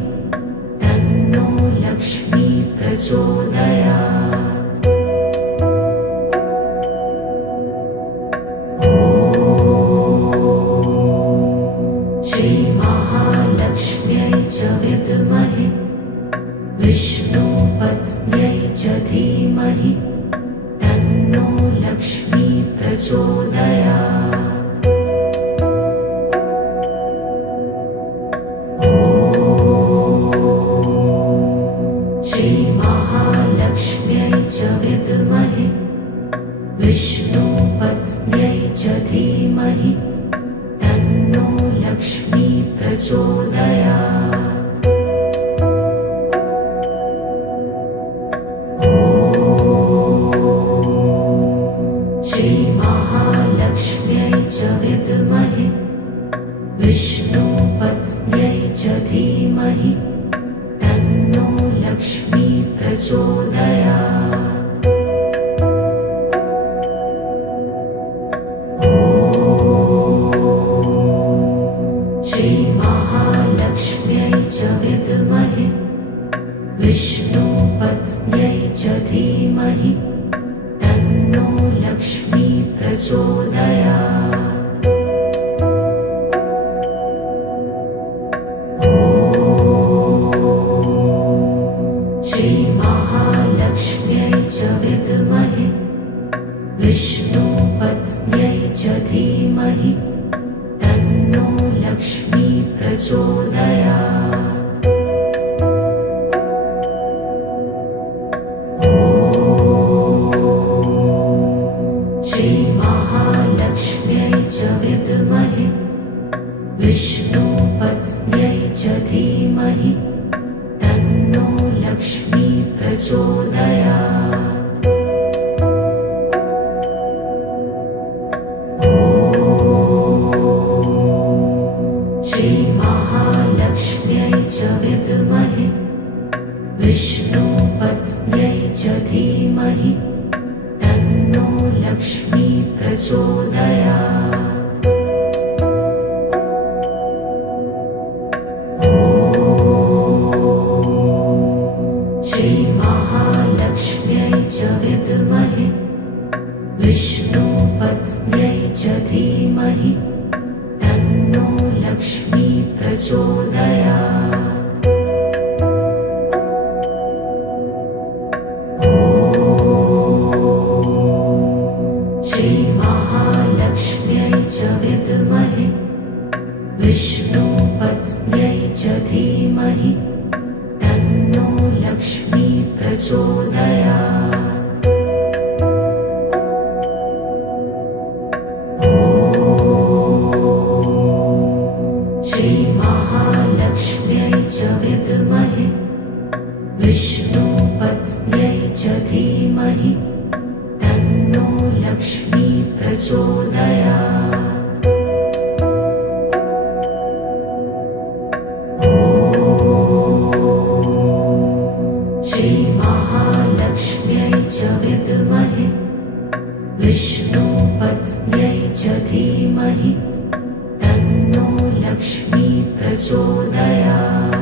तन्नो लक्ष्मी प्रचोदयात्। ॐ श्रीमहालक्ष्म्यै च विद्महे विष्णुपत्न्यै च धीमहि तन्नो लक्ष्मी प्रचोदयात्। ॐ श्रीमहालक्ष्म्यै च विद्महे विष्णुपत्न्यै च धीमहि तन्नो लक्ष्मी प्रचोदयात्। ॐ श्रीमहालक्ष्म्यै च विद्महे विष्णुपत्न्यै च धीमहि तन्नो लक्ष्मी प्रचोदयात्। ॐ श्रीमहालक्ष्म्यै च विद्महे विष्णुपत्न्यै च धीमहि तन्नो लक्ष्मी प्रचोदयात्। ॐ श्रीमहालक्ष्म्यै च विद्महे विष्णुपत्न्यै च धीमहि तन्नो लक्ष्मी प्रचोदयात्। ॐ श्रीमहालक्ष्म्यै च विद्महे विष्णुपत्न्यै च धीमहि तन्नो लक्ष्मी प्रचोदयात्। ॐ श्रीमहालक्ष्म्यै च विद्महे विष्णुपत्न्यै च धीमहि तन्नो लक्ष्मी प्रचोदयात्। ॐ श्रीमहालक्ष्म्यै च विद्महे विष्णुपत्न्यै च धीमहि तन्नो लक्ष्मी प्रचोदयात्। ॐ श्रीमहालक्ष्म्यै च विद्महे विष्णुपत्न्यै च धीमहि तन्नो लक्ष्मी प्रचोदयात्। ॐ श्रीमहालक्ष्म्यै च विद्महे विष्णुपत्न्यै च धीमहि तन्नो लक्ष्मी प्रचोदयात्। ॐ श्रीमहालक्ष्म्यै च विद्महे विष्णुपत्न्यै च धीमहि तन्नो लक्ष्मी प्रचोदयात्।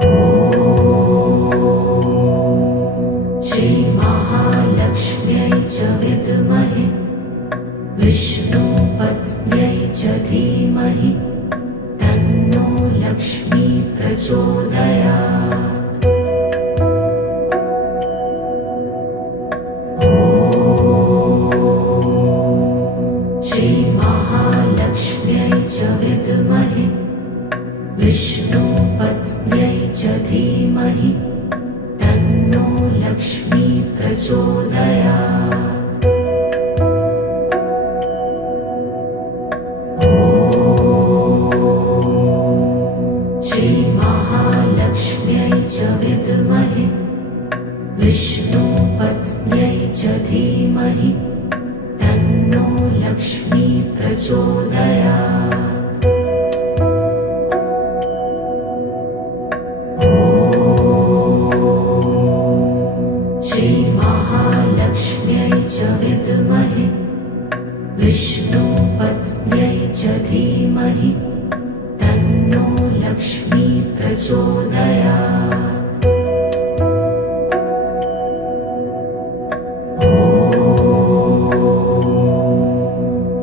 ॐ श्रीमहालक्ष्म्यै च विद्महे विष्णुपत्न्यै च धीमहि तन्नो लक्ष्मी प्रचोदयात्। ॐ श्रीमहालक्ष्म्यै च विद्महे विष्णुपत्न्यै च धीमहि तन्नो लक्ष्मी प्रचोदयात्। ॐ श्रीमहालक्ष्म्यै च विद्महे विष्णुपत्न्यै च धीमहि तन्नो लक्ष्मी प्रचोदयात्। ॐ श्रीमहालक्ष्म्यै च विद्महे विष्णुपत्न्यै च धीमहि तन्नो लक्ष्मी प्रचोदयात्। ॐ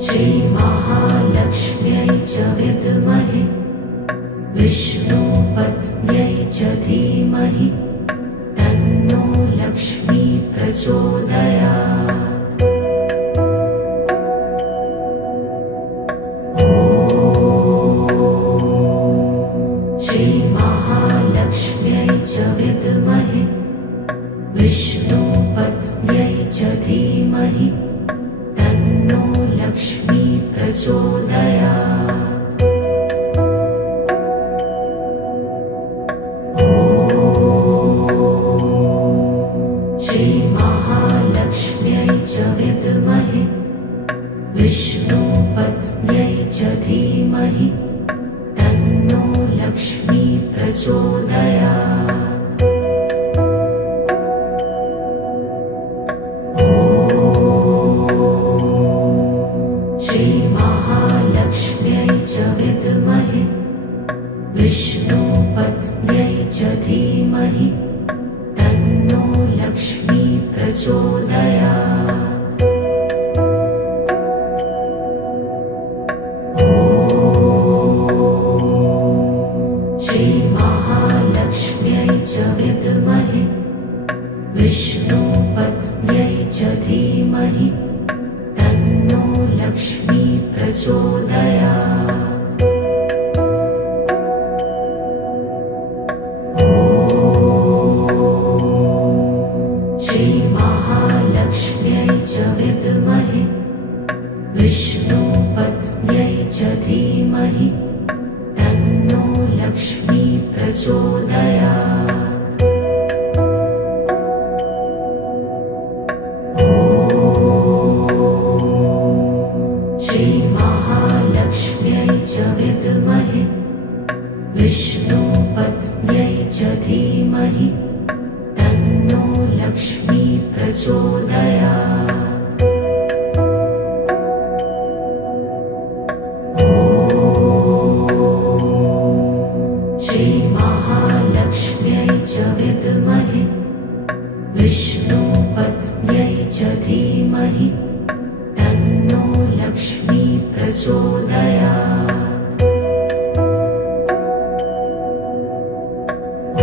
श्रीमहालक्ष्म्यै च विद्महे विष्णुपत्न्यै च धीमहि तन्नो लक्ष्मी प्रचोदयात्। ॐ श्रीमहालक्ष्म्यै च विद्महे विष्णुपत्न्यै च धीमहि तन्नो लक्ष्मी प्रचोदयात्। ॐ श्रीमहालक्ष्म्यै च विद्महे विष्णुपत्न्यै विष्णुपत्न्यै च धीमहि तन्नो लक्ष्मी प्रचोदयात्। ॐ श्रीमहालक्ष्म्यै च विद्महे विष्णुपत्न्यै च धीमहि तन्नो लक्ष्मी प्रचोदयात्। ॐ श्रीमहालक्ष्म्यै च विद्महे विष्णुपत्न्यै च धीमहि तन्नो लक्ष्मी प्रचोदयात्। ॐ श्रीमहालक्ष्म्यै च विद्महे विष्णुपत्न्यै च धीमहि तन्नो लक्ष्मी प्रचोदयात्। ॐ श्रीमहालक्ष्म्यै च विद्महे विष्णुपत्न्यै च धीमहि तन्नो लक्ष्मी प्रचोदयात्। ॐ श्रीमहालक्ष्म्यै च विद्महे विष्णुपत्न्यै च धीमहि तन्नो लक्ष्मी प्रचोदयात्। ॐ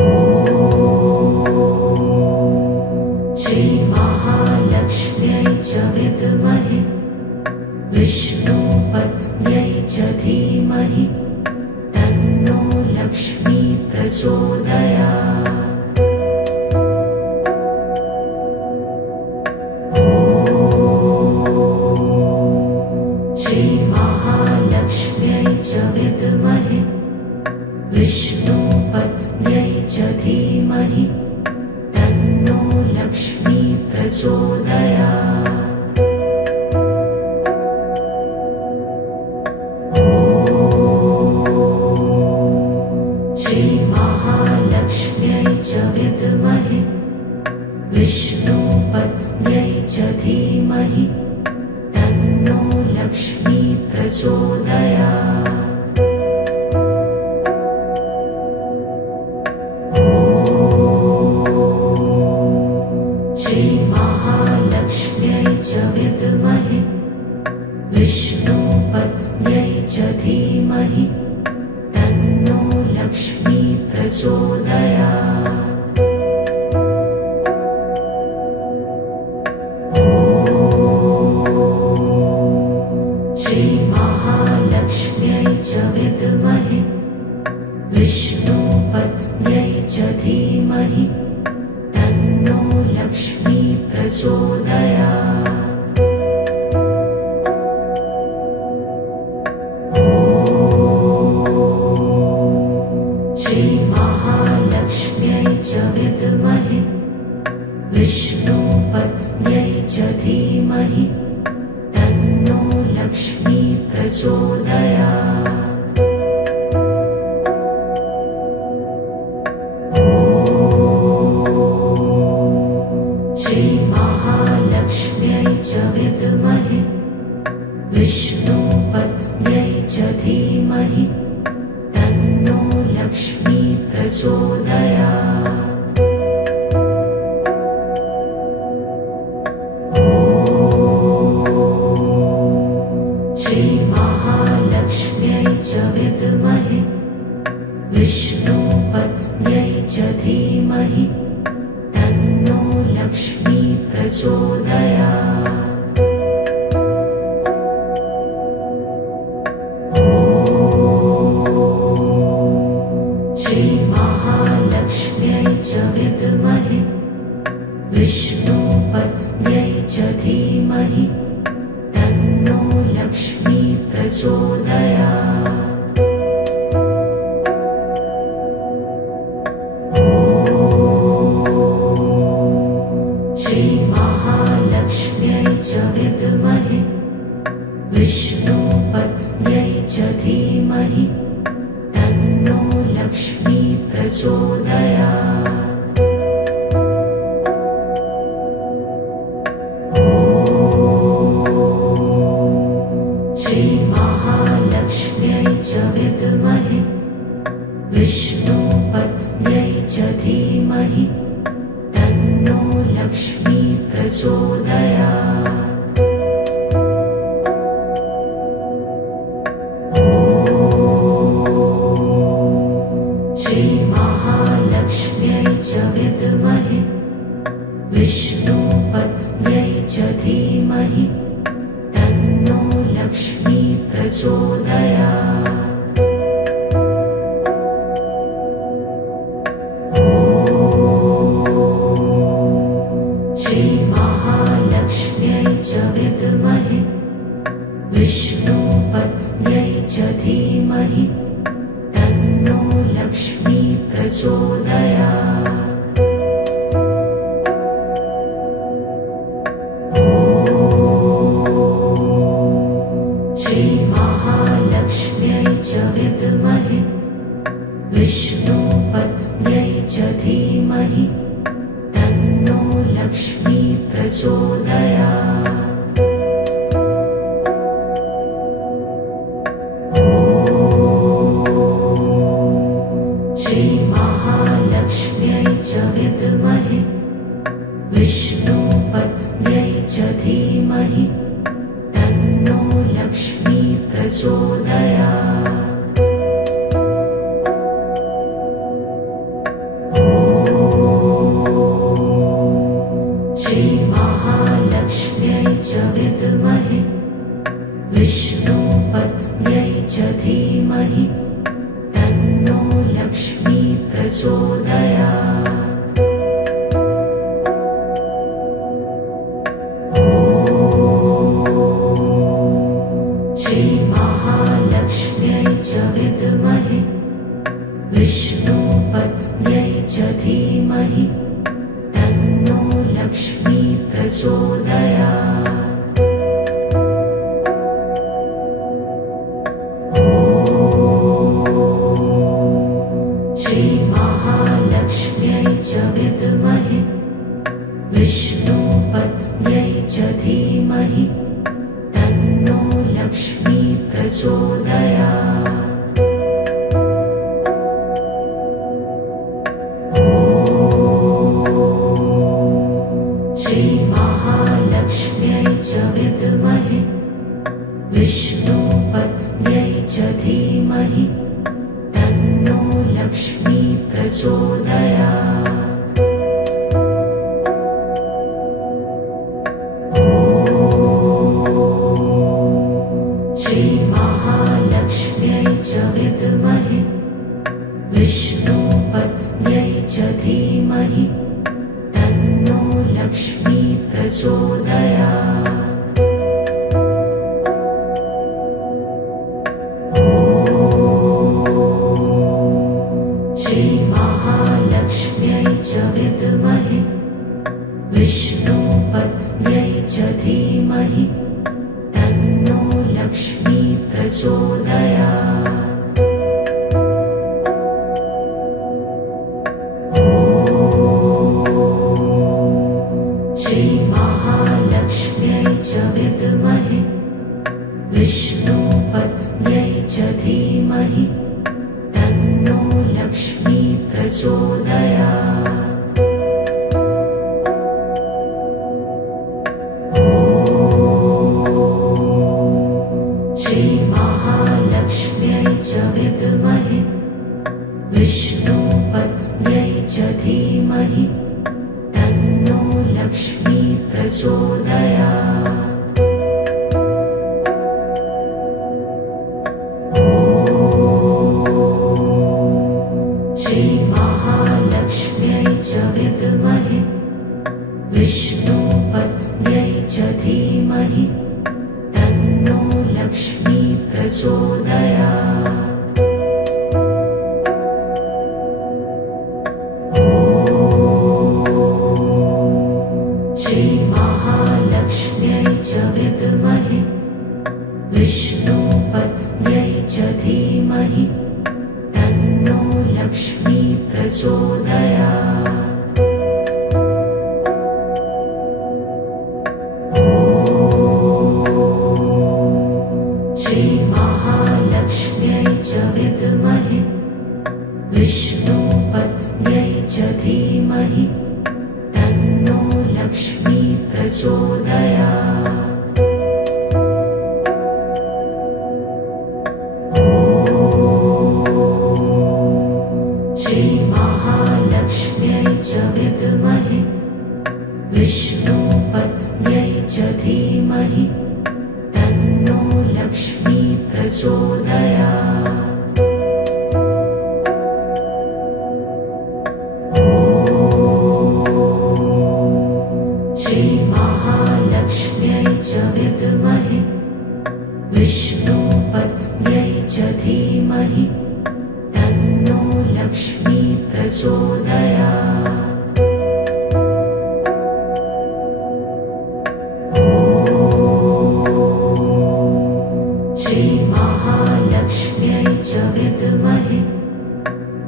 श्रीमहालक्ष्म्यै च विद्महे विष्णुपत्न्यै च धीमहि तन्नो लक्ष्मी प्रचोदयात्। ॐ श्रीमहालक्ष्म्यै च विद्महे विष्णुपत्न्यै च धीमहि तन्नो लक्ष्मी प्रचोदयात्। ॐ श्रीमहालक्ष्म्यै च विद्महे विष्णुपत्न्यै च धीमहि तन्नो लक्ष्मी प्रचोदयात्। ॐ श्रीमहालक्ष्म्यै च विद्महे विष्णुपत्न्यै च धीमहि तन्नो लक्ष्मी प्रचोदयात्। ॐ श्रीमहालक्ष्म्यै च विद्महे विष्णुपत्न्यै च धीमहि तन्नो लक्ष्मी प्रचोदयात्। ॐ श्रीमहालक्ष्म्यै च विद्महे विष्णुपत्न्यै च धीमहि तन्नो लक्ष्मी प्रचोदयात्। ॐ श्रीमहालक्ष्म्यै च विद्महे विष्णुपत्न्यै च धीमहि तन्नो लक्ष्मी प्रचोदयात्। ॐ श्रीमहालक्ष्म्यै च विद्महे विष्णुपत्न्यै च धीमहि तन्नो लक्ष्मी प्रचोदयात्। ॐ श्रीमहालक्ष्म्यै च विद्महे विष्णुपत्न्यै च धीमहि तन्नो लक्ष्मी प्रचोदयात्। ॐ श्रीमहालक्ष्म्यै च विद्महे विष्णुपत्न्यै विष्णुपत्न्यै च धीमहि तन्नो लक्ष्मी प्रचोदयात्। ॐ श्रीमहालक्ष्म्यै च विद्महे विष्णुपत्न्यै च धीमहि तन्नो लक्ष्मी प्रचोदयात्। ॐ श्रीमहालक्ष्म्यै च विद्महे विष्णुपत्न्यै च धीमहि तन्नो लक्ष्मी प्रचोदयात्। ॐ श्रीमहालक्ष्म्यै च विद्महे विष्णुपत्न्यै च धीमहि तन्नो लक्ष्मी प्रचोदयात्। ॐ श्रीमहालक्ष्म्यै च विद्महे विष्णुपत्न्यै च धीमहि तन्नो लक्ष्मी प्रचोदयात्। ॐ श्रीमहालक्ष्म्यै च विद्महे विष्णुपत्न्यै च धीमहि तन्नो लक्ष्मी प्रचोदयात्। ॐ श्रीमहालक्ष्म्यै च विद्महे विष्णुपत्न्यै च धीमहि तन्नो लक्ष्मी प्रचोदयात्। ॐ श्रीमहालक्ष्म्यै च विद्महे विष्णुपत्न्यै च धीमहि तन्नो लक्ष्मी प्रचोदयात्। ॐ श्रीमहालक्ष्म्यै च विद्महे विष्णुपत्न्यै च धीमहि तन्नो लक्ष्मी प्रचोदयात्। ॐ श्रीमहालक्ष्म्यै च विद्महे विष्णुपत्न्यै च धीमहि तन्नो लक्ष्मी प्रचोदयात्। ॐ श्रीमहालक्ष्म्यै च विद्महे विष्णुपत्न्यै च धीमहि तन्नो लक्ष्मी प्रचोदयात्। ॐ श्रीमहालक्ष्म्यै च विद्महे विष्णुपत्न्यै च धीमहि तन्नो लक्ष्मी प्रचोदयात्। ॐ श्रीमहालक्ष्म्यै च विद्महे विष्णुपत्न्यै च धीमहि तन्नो लक्ष्मी प्रचोदयात्। ॐ श्रीमहालक्ष्म्यै च विद्महे विष्णुपत्न्यै च धीमहि तन्नो लक्ष्मी प्रचोदयात्। ॐ श्रीमहालक्ष्म्यै च विद्महे विष्णुपत्न्यै च धीमहि तन्नो लक्ष्मी प्रचोदयात्। ॐ श्रीमहालक्ष्म्यै च विद्महे विष्णुपत्न्यै पत्न्यै च धीमहि तन्नो लक्ष्मी प्रचोदयात्। ॐ श्रीमहालक्ष्म्यै च विद्महे विष्णुपत्न्यै च धीमहि तन्नो लक्ष्मी प्रचोदयात्। ॐ श्रीमहालक्ष्म्यै च विद्महे विष्णुपत्न्यै च धीमहि तन्नो लक्ष्मी प्रचोदयात्। ॐ श्रीमहालक्ष्म्यै च विद्महे विष्णुपत्न्यै च धीमहि तन्नो लक्ष्मी प्रचोदयात्। ॐ श्रीमहालक्ष्म्यै च विद्महे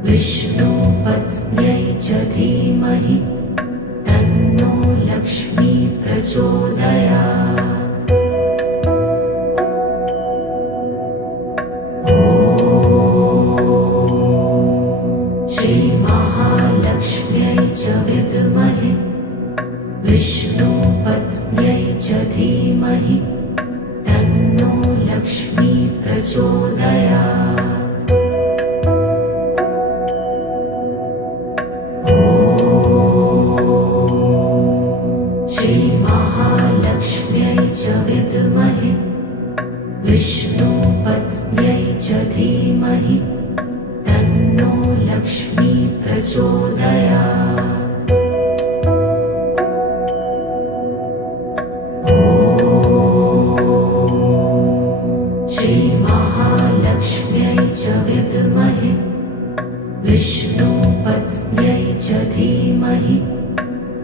विष्णुपत्न्यै च धीमहि तन्नो लक्ष्मी प्रचोदयात्। ॐ श्रीमहालक्ष्म्यै च विद्महे विष्णुपत्न्यै च धीमहि तन्नो लक्ष्मी प्रचोदयात्। ॐ श्रीमहालक्ष्म्यै च विद्महे विष्णुपत्न्यै च धीमहि तन्नो लक्ष्मी प्रचोदयात्। ॐ श्रीमहालक्ष्म्यै च विद्महे विष्णुपत्न्यै च धीमहि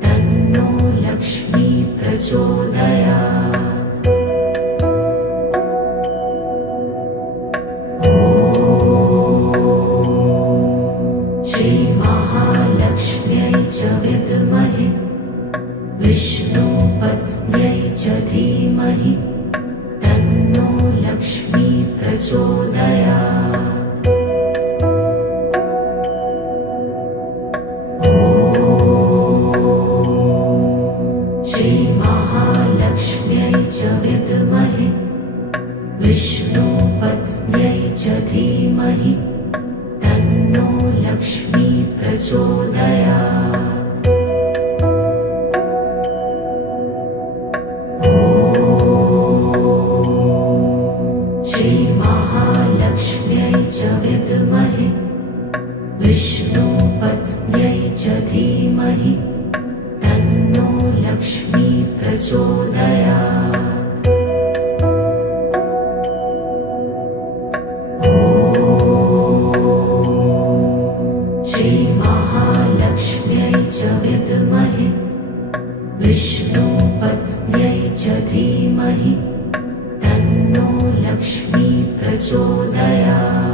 तन्नो लक्ष्मी प्रचोदयात्। ॐ श्रीमहालक्ष्म्यै च विद्महे विष्णुपत्न्यै च धीमहि तन्नो लक्ष्मी प्रचोदयात्। ॐ श्रीमहालक्ष्म्यै च विद्महे विष्णुपत्न्यै च धीमहि तन्नो लक्ष्मी प्रचोदयात्। ॐ श्रीमहालक्ष्म्यै च विद्महे विष्णुपत्न्यै च धीमहि तन्नो लक्ष्मी प्रचोदयात्। ॐ श्रीमहालक्ष्म्यै च विद्महे विष्णुपत्न्यै च धीमहि तन्नो लक्ष्मी प्रचोदयात्।